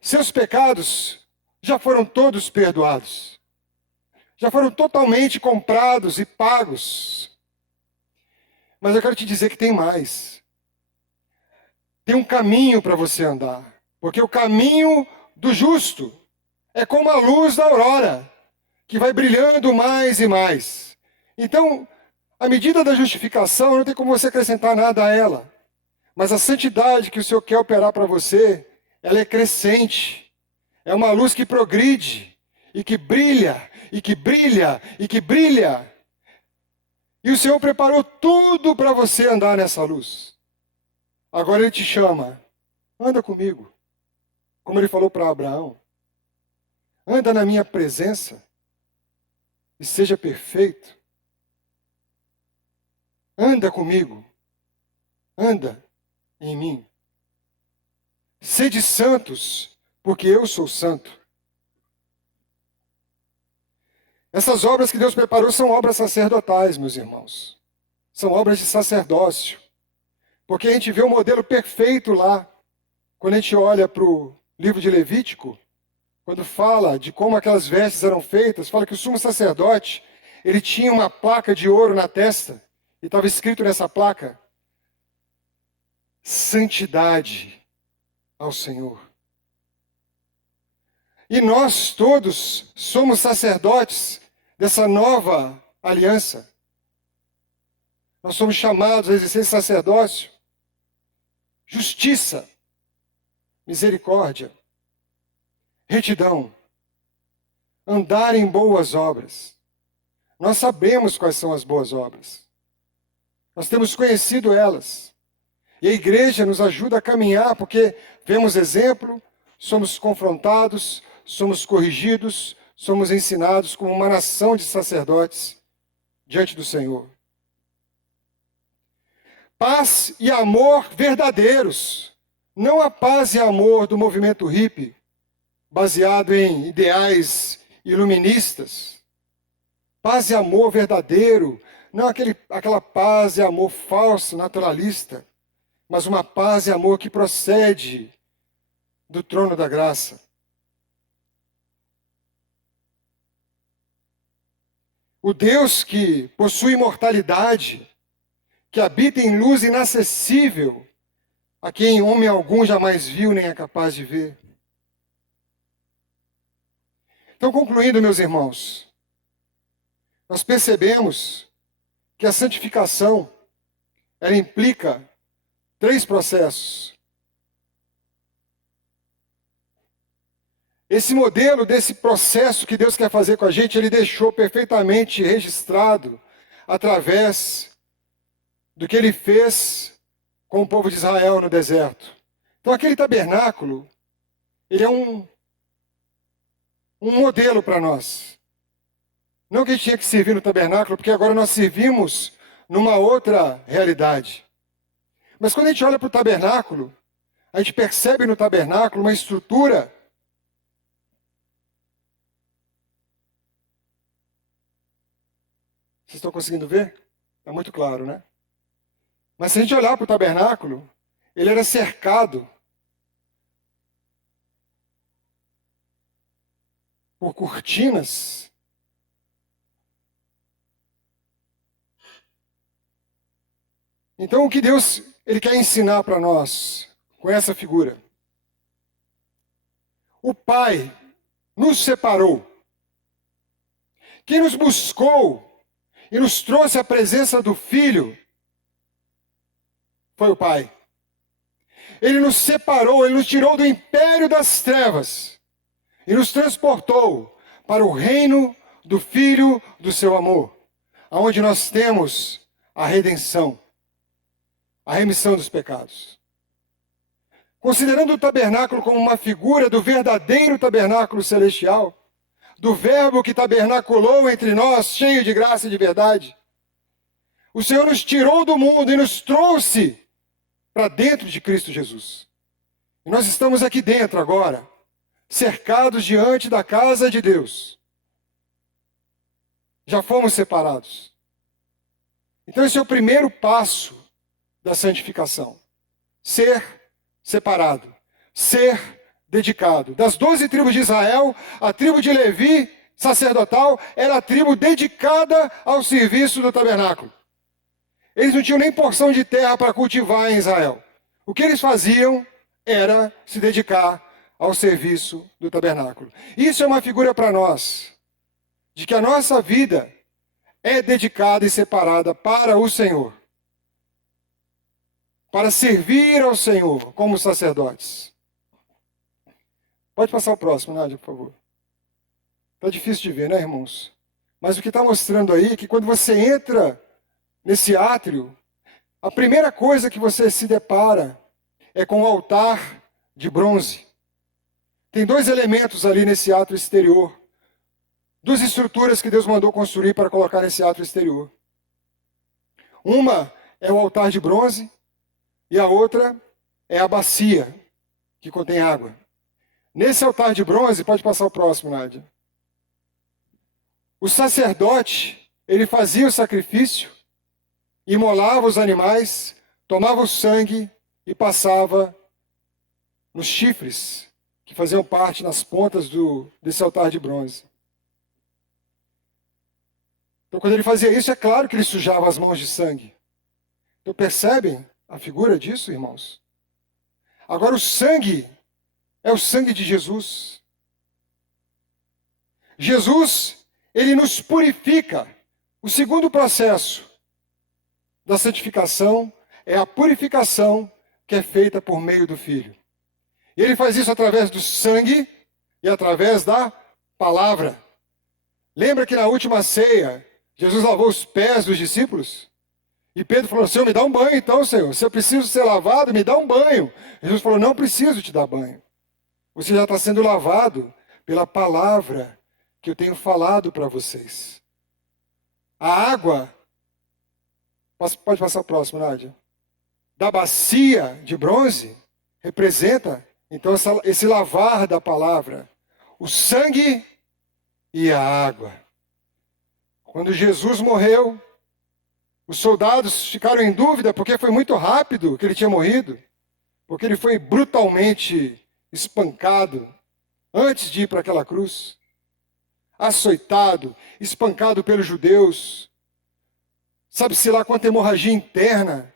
Seus pecados já foram todos perdoados. Já foram totalmente comprados e pagos. Mas eu quero te dizer que tem mais. Tem um caminho para você andar. Porque o caminho do justo é como a luz da aurora, que vai brilhando mais e mais. Então, a medida da justificação não tem como você acrescentar nada a ela. Mas a santidade que o Senhor quer operar para você, ela é crescente. É uma luz que progride, e que brilha, e que brilha, e que brilha. E o Senhor preparou tudo para você andar nessa luz. Agora Ele te chama, anda comigo. Como Ele falou para Abraão. Anda na minha presença e seja perfeito. Anda comigo. Anda em mim. Sede santos, porque eu sou santo. Essas obras que Deus preparou são obras sacerdotais, meus irmãos. São obras de sacerdócio. Porque a gente vê o modelo perfeito lá, quando a gente olha para o livro de Levítico, quando fala de como aquelas vestes eram feitas, fala que o sumo sacerdote, ele tinha uma placa de ouro na testa, e estava escrito nessa placa, santidade ao Senhor. E nós todos somos sacerdotes dessa nova aliança. Nós somos chamados a exercer sacerdócio, justiça, misericórdia, retidão, andar em boas obras. Nós sabemos quais são as boas obras. Nós temos conhecido elas. E a igreja nos ajuda a caminhar, porque vemos exemplo, somos confrontados, somos corrigidos, somos ensinados como uma nação de sacerdotes diante do Senhor. Paz e amor verdadeiros, não a paz e amor do movimento hippie, baseado em ideais iluministas. Paz e amor verdadeiro, não aquela paz e amor falso, naturalista, mas uma paz e amor que procede do trono da graça. O Deus que possui imortalidade, que habita em luz inacessível, a quem homem algum jamais viu nem é capaz de ver. Então, concluindo, meus irmãos, nós percebemos que a santificação, ela implica 3 processos. Esse modelo desse processo que Deus quer fazer com a gente, Ele deixou perfeitamente registrado através do que Ele fez com o povo de Israel no deserto. Então aquele tabernáculo, ele é um modelo para nós. Não que a gente tinha que servir no tabernáculo, porque agora nós servimos numa outra realidade. Mas quando a gente olha para o tabernáculo, a gente percebe no tabernáculo uma estrutura Vocês estão conseguindo ver? Está muito claro, né? Mas se a gente olhar para o tabernáculo, ele era cercado por cortinas. Então o que Deus ele quer ensinar para nós com essa figura? O Pai nos separou. Quem nos buscou e nos trouxe a presença do Filho foi o Pai. Ele nos separou, Ele nos tirou do império das trevas e nos transportou para o reino do Filho do seu amor, onde nós temos a redenção, a remissão dos pecados. Considerando o tabernáculo como uma figura do verdadeiro tabernáculo celestial, do verbo que tabernaculou entre nós, cheio de graça e de verdade, o Senhor nos tirou do mundo e nos trouxe para dentro de Cristo Jesus. E nós estamos aqui dentro agora, cercados diante da casa de Deus. Já fomos separados. Então esse é o primeiro passo da santificação. Ser separado. Ser dedicado. Das 12 tribos de Israel, a tribo de Levi, sacerdotal, era a tribo dedicada ao serviço do tabernáculo. Eles não tinham nem porção de terra para cultivar em Israel. O que eles faziam era se dedicar ao serviço do tabernáculo. Isso é uma figura para nós, de que a nossa vida é dedicada e separada para o Senhor, para servir ao Senhor como sacerdotes. Pode passar o próximo, Nádia, por favor. Está difícil de ver, né, irmãos? Mas o que está mostrando aí é que quando você entra nesse átrio, a primeira coisa que você se depara é com o altar de bronze. Tem 2 elementos ali nesse átrio exterior. 2 estruturas que Deus mandou construir para colocar nesse átrio exterior. Uma é o altar de bronze e a outra é a bacia que contém água. Nesse altar de bronze, pode passar o próximo, Nádia. O sacerdote, ele fazia o sacrifício, imolava os animais, tomava o sangue e passava nos chifres que faziam parte nas pontas desse altar de bronze. Então, quando ele fazia isso, é claro que ele sujava as mãos de sangue. Então, percebem a figura disso, irmãos? Agora, o sangue é o sangue de Jesus. Jesus, ele nos purifica. O segundo processo da santificação é a purificação que é feita por meio do Filho. E ele faz isso através do sangue e através da palavra. Lembra que na última ceia, Jesus lavou os pés dos discípulos? E Pedro falou, Senhor, me dá um banho então, Senhor. Se eu preciso ser lavado, me dá um banho. Jesus falou, não preciso te dar banho. Você já está sendo lavado pela palavra que eu tenho falado para vocês. A água, pode passar o próximo, Nádia, da bacia de bronze, representa, então, esse lavar da palavra, o sangue e a água. Quando Jesus morreu, os soldados ficaram em dúvida, porque foi muito rápido que ele tinha morrido, porque ele foi brutalmente espancado antes de ir para aquela cruz, açoitado, espancado pelos judeus, sabe-se lá quanta hemorragia interna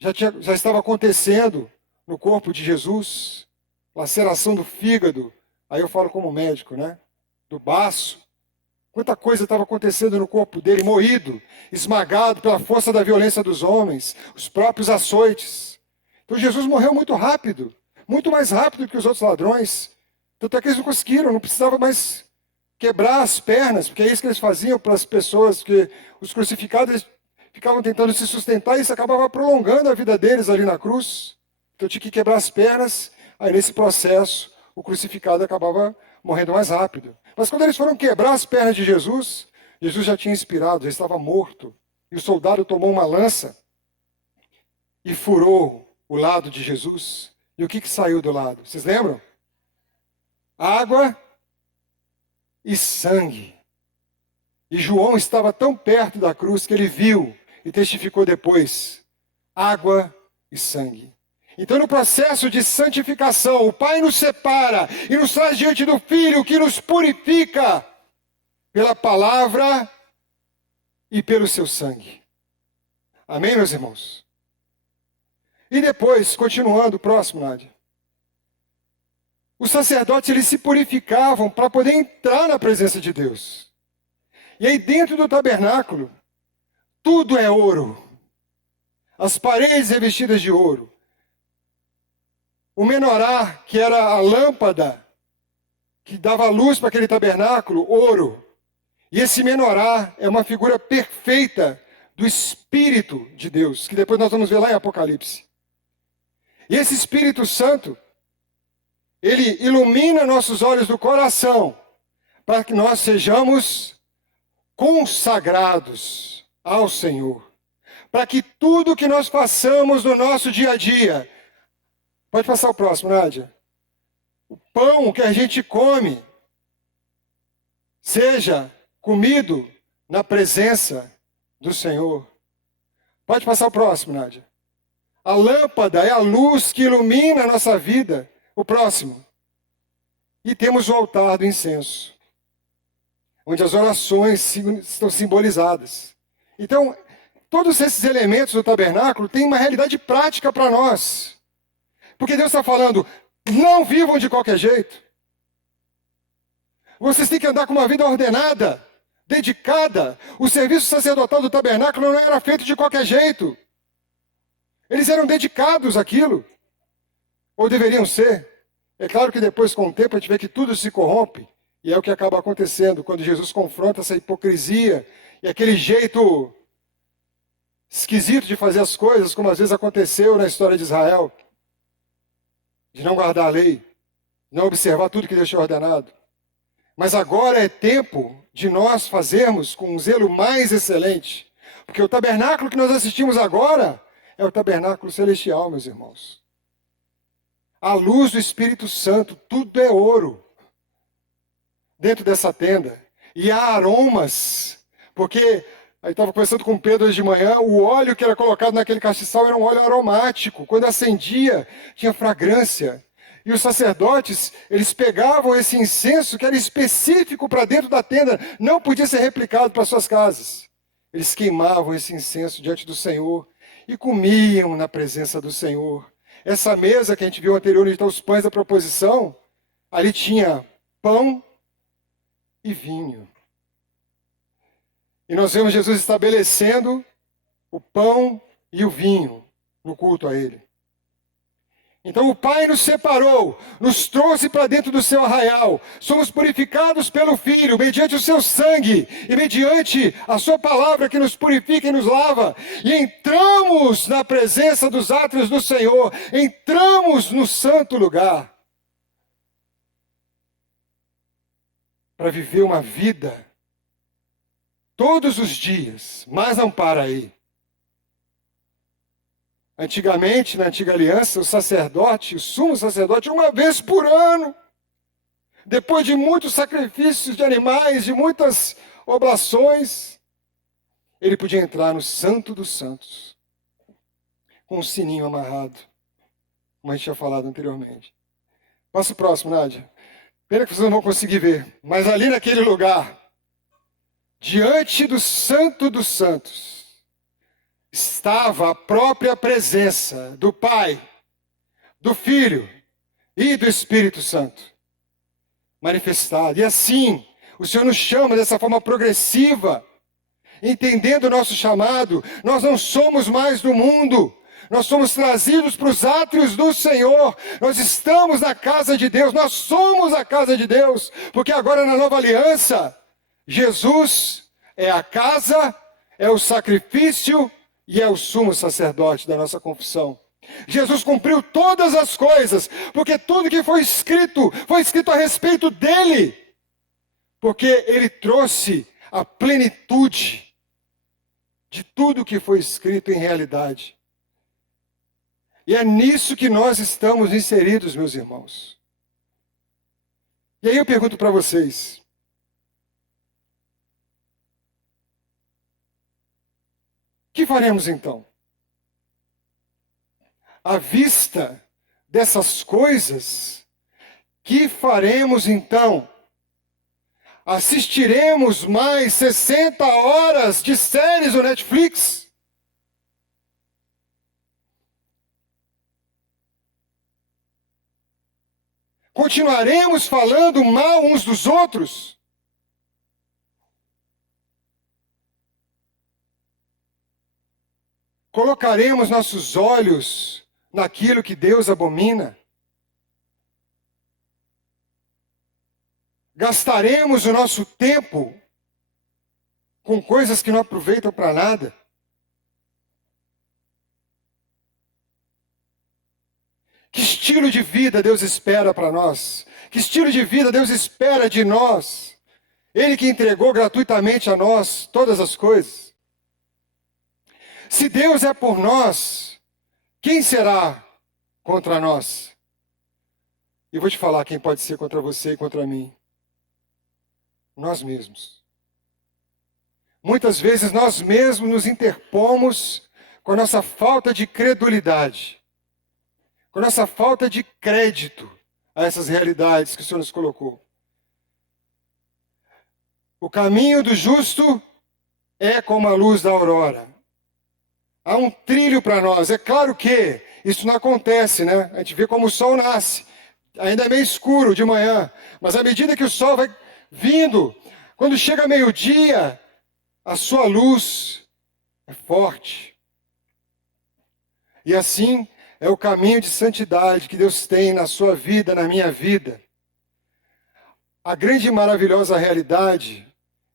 já estava acontecendo no corpo de Jesus, laceração do fígado, aí eu falo como médico, né? Do baço. Quanta coisa estava acontecendo no corpo dele, moído, esmagado pela força da violência dos homens, os próprios açoites. Então Jesus morreu muito rápido, muito mais rápido que os outros ladrões. Tanto é que eles não conseguiram, não precisavam mais quebrar as pernas, porque é isso que eles faziam para as pessoas, que os crucificados eles ficavam tentando se sustentar e isso acabava prolongando a vida deles ali na cruz. Então tinha que quebrar as pernas, aí nesse processo o crucificado acabava morrendo mais rápido. Mas quando eles foram quebrar as pernas de Jesus, Jesus já tinha expirado, já estava morto. E o soldado tomou uma lança e furou o lado de Jesus. E o que saiu do lado? Vocês lembram? Água e sangue. E João estava tão perto da cruz que ele viu e testificou depois. Água e sangue. Então, no processo de santificação, o Pai nos separa e nos traz diante do Filho, que nos purifica pela palavra e pelo seu sangue. Amém, meus irmãos? E depois, continuando, próximo, Nádia. Os sacerdotes, eles se purificavam para poder entrar na presença de Deus. E aí, dentro do tabernáculo, tudo é ouro. As paredes revestidas de ouro. O menorá, que era a lâmpada que dava luz para aquele tabernáculo, ouro. E esse menorá é uma figura perfeita do Espírito de Deus, que depois nós vamos ver lá em Apocalipse. E esse Espírito Santo, ele ilumina nossos olhos do coração, para que nós sejamos consagrados ao Senhor. Para que tudo que nós façamos no nosso dia a dia, pode passar o próximo, Nádia. O pão que a gente come seja comido na presença do Senhor. Pode passar o próximo, Nádia. A lâmpada é a luz que ilumina a nossa vida. O próximo. E temos o altar do incenso, onde as orações estão simbolizadas. Então, todos esses elementos do tabernáculo têm uma realidade prática para nós. Porque Deus está falando, não vivam de qualquer jeito. Vocês têm que andar com uma vida ordenada, dedicada. O serviço sacerdotal do tabernáculo não era feito de qualquer jeito. Eles eram dedicados àquilo. Ou deveriam ser. É claro que depois, com o tempo, a gente vê que tudo se corrompe. E é o que acaba acontecendo quando Jesus confronta essa hipocrisia e aquele jeito esquisito de fazer as coisas, como às vezes aconteceu na história de Israel. De não guardar a lei, não observar tudo que Deus tinha ordenado. Mas agora é tempo de nós fazermos com um zelo mais excelente. Porque o tabernáculo que nós assistimos agora é o tabernáculo celestial, meus irmãos. A luz do Espírito Santo, tudo é ouro dentro dessa tenda. E há aromas, porque aí estava conversando com o Pedro hoje de manhã, o óleo que era colocado naquele castiçal era um óleo aromático. Quando acendia, tinha fragrância. E os sacerdotes, eles pegavam esse incenso que era específico para dentro da tenda, não podia ser replicado para suas casas. Eles queimavam esse incenso diante do Senhor e comiam na presença do Senhor. Essa mesa que a gente viu anterior, onde estão os pães da proposição, ali tinha pão e vinho. E nós vemos Jesus estabelecendo o pão e o vinho no culto a Ele. Então o Pai nos separou, nos trouxe para dentro do seu arraial. Somos purificados pelo Filho, mediante o seu sangue e mediante a sua palavra que nos purifica e nos lava. E entramos na presença dos átrios do Senhor, entramos no santo lugar para viver uma vida todos os dias, mas não para aí. Antigamente, na antiga aliança, o sacerdote, o sumo sacerdote, uma vez por ano, depois de muitos sacrifícios de animais, de muitas oblações, ele podia entrar no Santo dos Santos, com um sininho amarrado, como a gente tinha falado anteriormente. Passa o próximo, Nádia. Pena que vocês não vão conseguir ver, mas ali naquele lugar, diante do Santo dos Santos, estava a própria presença do Pai, do Filho e do Espírito Santo manifestada. E assim, o Senhor nos chama dessa forma progressiva, entendendo o nosso chamado. Nós não somos mais do mundo, nós somos trazidos para os átrios do Senhor. Nós estamos na casa de Deus, nós somos a casa de Deus, porque agora na nova aliança, Jesus é a casa, é o sacrifício e é o sumo sacerdote da nossa confissão. Jesus cumpriu todas as coisas, porque tudo que foi escrito a respeito dele, porque ele trouxe a plenitude de tudo que foi escrito em realidade. E é nisso que nós estamos inseridos, meus irmãos. E aí eu pergunto para vocês, o que faremos então? À vista dessas coisas, que faremos então? Assistiremos mais 60 horas de séries no Netflix? Continuaremos falando mal uns dos outros? Colocaremos nossos olhos naquilo que Deus abomina? Gastaremos o nosso tempo com coisas que não aproveitam para nada? Que estilo de vida Deus espera para nós? Que estilo de vida Deus espera de nós? Ele que entregou gratuitamente a nós todas as coisas. Se Deus é por nós, quem será contra nós? E vou te falar quem pode ser contra você e contra mim. Nós mesmos. Muitas vezes nós mesmos nos interpomos com a nossa falta de credulidade, com a nossa falta de crédito a essas realidades que o Senhor nos colocou. O caminho do justo é como a luz da aurora. Há um trilho para nós. É claro que isso não acontece, né? A gente vê como o sol nasce. Ainda é meio escuro de manhã. Mas à medida que o sol vai vindo, quando chega meio-dia, a sua luz é forte. E assim é o caminho de santidade que Deus tem na sua vida, na minha vida. A grande e maravilhosa realidade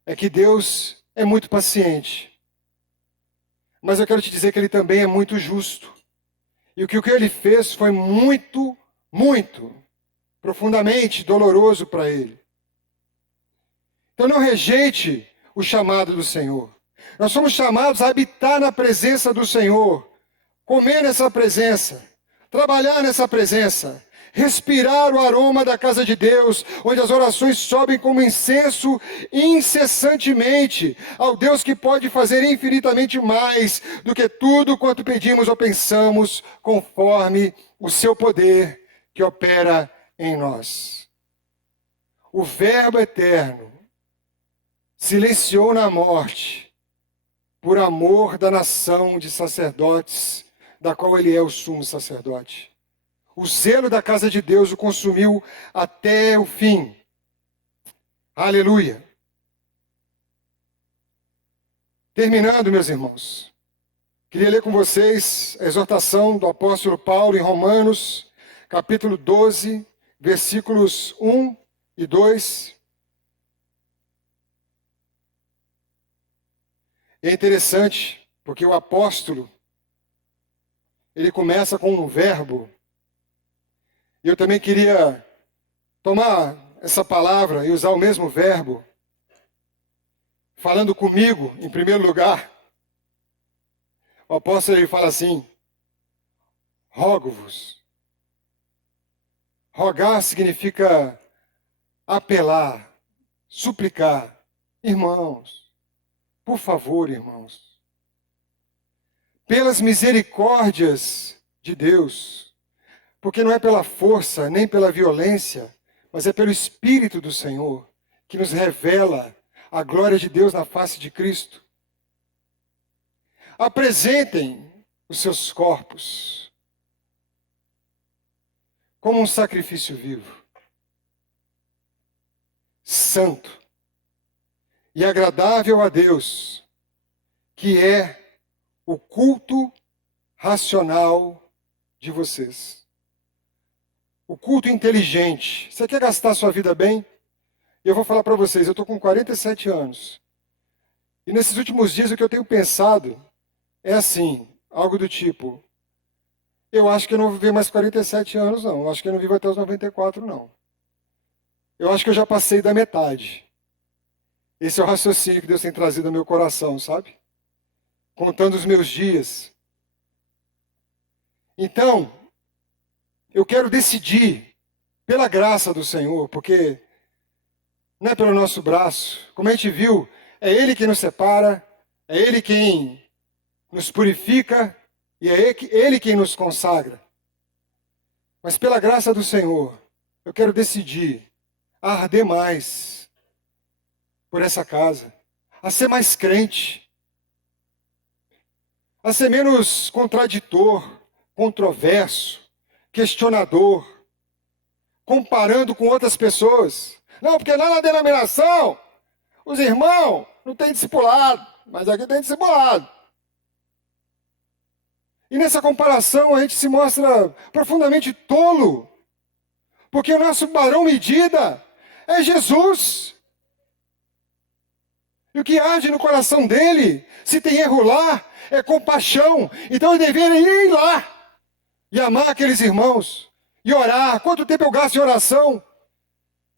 é que Deus é muito paciente. Mas eu quero te dizer que Ele também é muito justo. E o que Ele fez foi muito, muito, profundamente doloroso para Ele. Então não rejeite o chamado do Senhor. Nós somos chamados a habitar na presença do Senhor, comer nessa presença, trabalhar nessa presença, respirar o aroma da casa de Deus, onde as orações sobem como incenso incessantemente ao Deus que pode fazer infinitamente mais do que tudo quanto pedimos ou pensamos, conforme o seu poder que opera em nós. O Verbo eterno silenciou na morte por amor da nação de sacerdotes, da qual ele é o sumo sacerdote. O zelo da casa de Deus o consumiu até o fim. Aleluia. Terminando, meus irmãos, queria ler com vocês a exortação do apóstolo Paulo em Romanos, capítulo 12, versículos 1 e 2. É interessante, porque o apóstolo, ele começa com um verbo. E eu também queria tomar essa palavra e usar o mesmo verbo, falando comigo, em primeiro lugar. O apóstolo, ele fala assim: rogo-vos. Rogar significa apelar, suplicar. Irmãos, por favor, irmãos, pelas misericórdias de Deus, porque não é pela força, nem pela violência, mas é pelo Espírito do Senhor, que nos revela a glória de Deus na face de Cristo. Apresentem os seus corpos como um sacrifício vivo, santo e agradável a Deus, que é o culto racional de vocês. O culto inteligente. Você quer gastar sua vida bem? E eu vou falar para vocês, eu estou com 47 anos. E nesses últimos dias o que eu tenho pensado é assim, algo do tipo: eu acho que eu não vou viver mais 47 anos, não. Eu acho que eu não vivo até os 94, não. Eu acho que eu já passei da metade. Esse é o raciocínio que Deus tem trazido ao meu coração, sabe? Contando os meus dias. Então, eu quero decidir, pela graça do Senhor, porque não é pelo nosso braço. Como a gente viu, é Ele quem nos separa, é Ele quem nos purifica e é Ele quem nos consagra. Mas pela graça do Senhor, eu quero decidir a arder mais por essa casa, a ser mais crente, a ser menos contraditor, controverso, questionador, comparando com outras pessoas. Não, porque lá na denominação, os irmãos não têm discipulado, mas aqui tem discipulado. E nessa comparação a gente se mostra profundamente tolo, porque o nosso barão medida é Jesus. E o que arde no coração dele, se tem erro lá, é compaixão. Então eu deveria ir lá e amar aqueles irmãos e orar. Quanto tempo eu gasto em oração?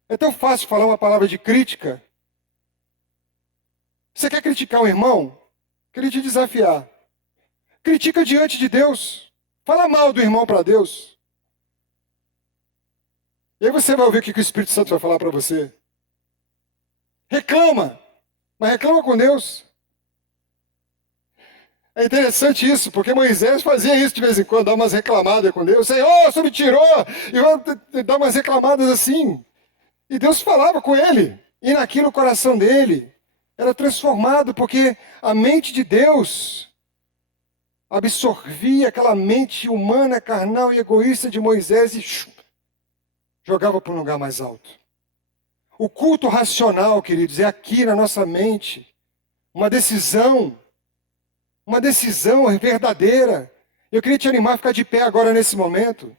É tão fácil falar uma palavra de crítica. Você quer criticar um irmão? Queria te desafiar. Critica diante de Deus. Fala mal do irmão para Deus. E aí você vai ouvir o que o Espírito Santo vai falar para você. Reclama, mas reclama com Deus. É interessante isso, porque Moisés fazia isso de vez em quando, dar umas reclamadas com Deus. Senhor, o Senhor me tirou! E vai dar umas reclamadas assim. E Deus falava com ele. E naquilo o coração dele era transformado, porque a mente de Deus absorvia aquela mente humana, carnal e egoísta de Moisés e jogava para um lugar mais alto. O culto racional, queridos, é aqui na nossa mente uma decisão verdadeira. Eu queria te animar a ficar de pé agora nesse momento.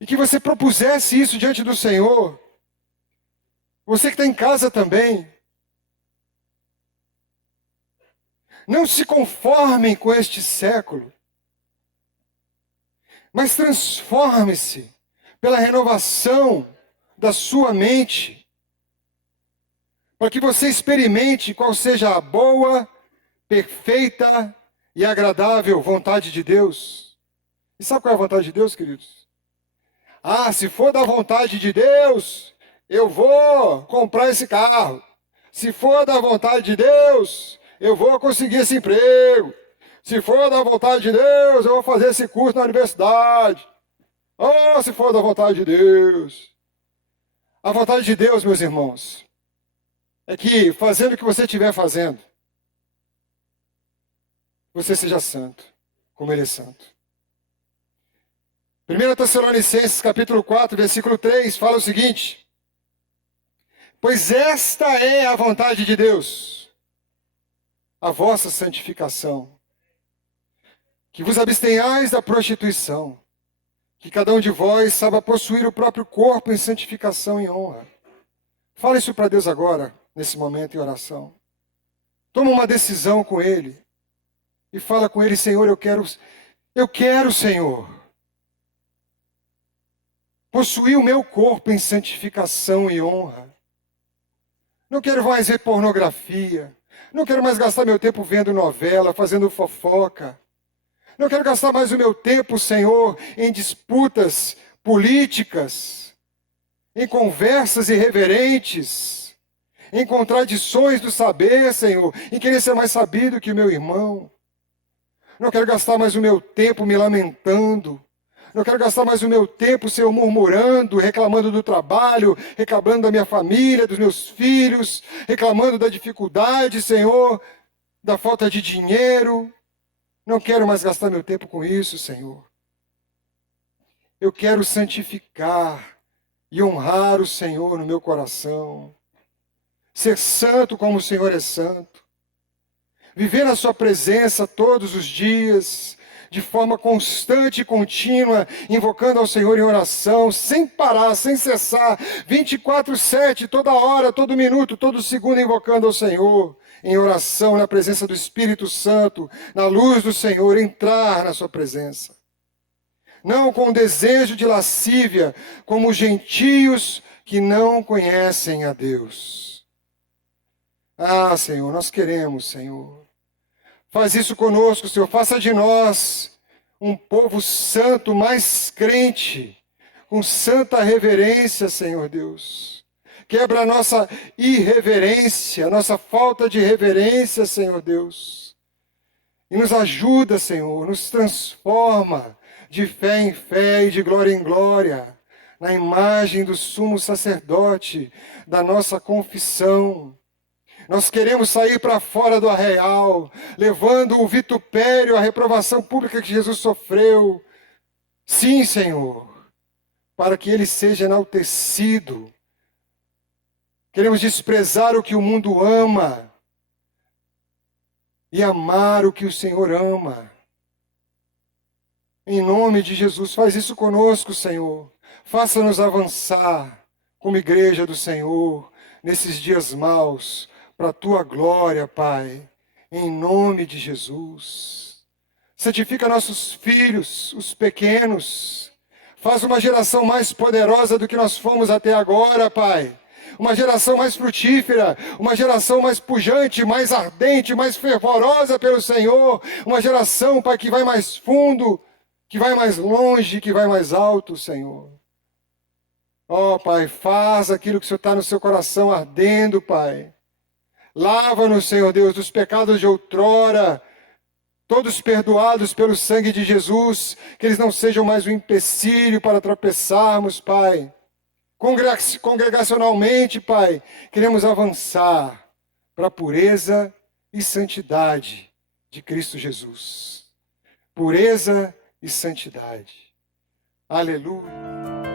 E que você propusesse isso diante do Senhor. Você que está em casa também. Não se conformem com este século, mas transforme-se pela renovação da sua mente, para que você experimente qual seja a boa, perfeita e agradável vontade de Deus. E sabe qual é a vontade de Deus, queridos? Ah, se for da vontade de Deus, eu vou comprar esse carro. Se for da vontade de Deus, eu vou conseguir esse emprego. Se for da vontade de Deus, eu vou fazer esse curso na universidade. Oh, se for da vontade de Deus. A vontade de Deus, meus irmãos, é que fazendo o que você estiver fazendo, você seja santo, como Ele é santo. 1 Tessalonicenses, capítulo 4, versículo 3, fala o seguinte: pois esta é a vontade de Deus, a vossa santificação, que vos abstenhais da prostituição, que cada um de vós saiba possuir o próprio corpo em santificação e honra. Fala isso para Deus agora, nesse momento em oração. Toma uma decisão com Ele e fala com Ele: Senhor, eu quero, Senhor, possuir o meu corpo em santificação e honra. Não quero mais ver pornografia. Não quero mais gastar meu tempo vendo novela, fazendo fofoca. Não quero gastar mais o meu tempo, Senhor, em disputas políticas, em conversas irreverentes, em contradições do saber, Senhor, em querer ser mais sabido que o meu irmão. Não quero gastar mais o meu tempo me lamentando. Não quero gastar mais o meu tempo, Senhor, murmurando, reclamando do trabalho, reclamando da minha família, dos meus filhos, reclamando da dificuldade, Senhor, da falta de dinheiro. Não quero mais gastar meu tempo com isso, Senhor. Eu quero santificar e honrar o Senhor no meu coração. Ser santo como o Senhor é santo. Viver na sua presença todos os dias, de forma constante e contínua, invocando ao Senhor em oração, sem parar, sem cessar, 24/7, toda hora, todo minuto, todo segundo, invocando ao Senhor, em oração, na presença do Espírito Santo, na luz do Senhor, entrar na sua presença. Não com desejo de lascívia, como os gentios que não conhecem a Deus. Ah, Senhor, nós queremos, Senhor. Faz isso conosco, Senhor. Faça de nós um povo santo, mais crente, com santa reverência, Senhor Deus. Quebra a nossa irreverência, a nossa falta de reverência, Senhor Deus. E nos ajuda, Senhor, nos transforma de fé em fé e de glória em glória, na imagem do sumo sacerdote, da nossa confissão. Nós queremos sair para fora do arraial, levando o vitupério, a reprovação pública que Jesus sofreu. Sim, Senhor, para que Ele seja enaltecido. Queremos desprezar o que o mundo ama e amar o que o Senhor ama. Em nome de Jesus, faz isso conosco, Senhor. Faça-nos avançar como igreja do Senhor nesses dias maus, para a tua glória, Pai, em nome de Jesus. Santifica nossos filhos, os pequenos. Faz uma geração mais poderosa do que nós fomos até agora, Pai. Uma geração mais frutífera, uma geração mais pujante, mais ardente, mais fervorosa pelo Senhor. Uma geração, Pai, que vai mais fundo, que vai mais longe, que vai mais alto, Senhor. Ó, Pai, faz aquilo que o Senhor está no seu coração ardendo, Pai. Lava-nos, Senhor Deus, dos pecados de outrora, todos perdoados pelo sangue de Jesus, que eles não sejam mais um empecilho para tropeçarmos, Pai. Congregacionalmente, Pai, queremos avançar para a pureza e santidade de Cristo Jesus. Pureza e santidade. Aleluia.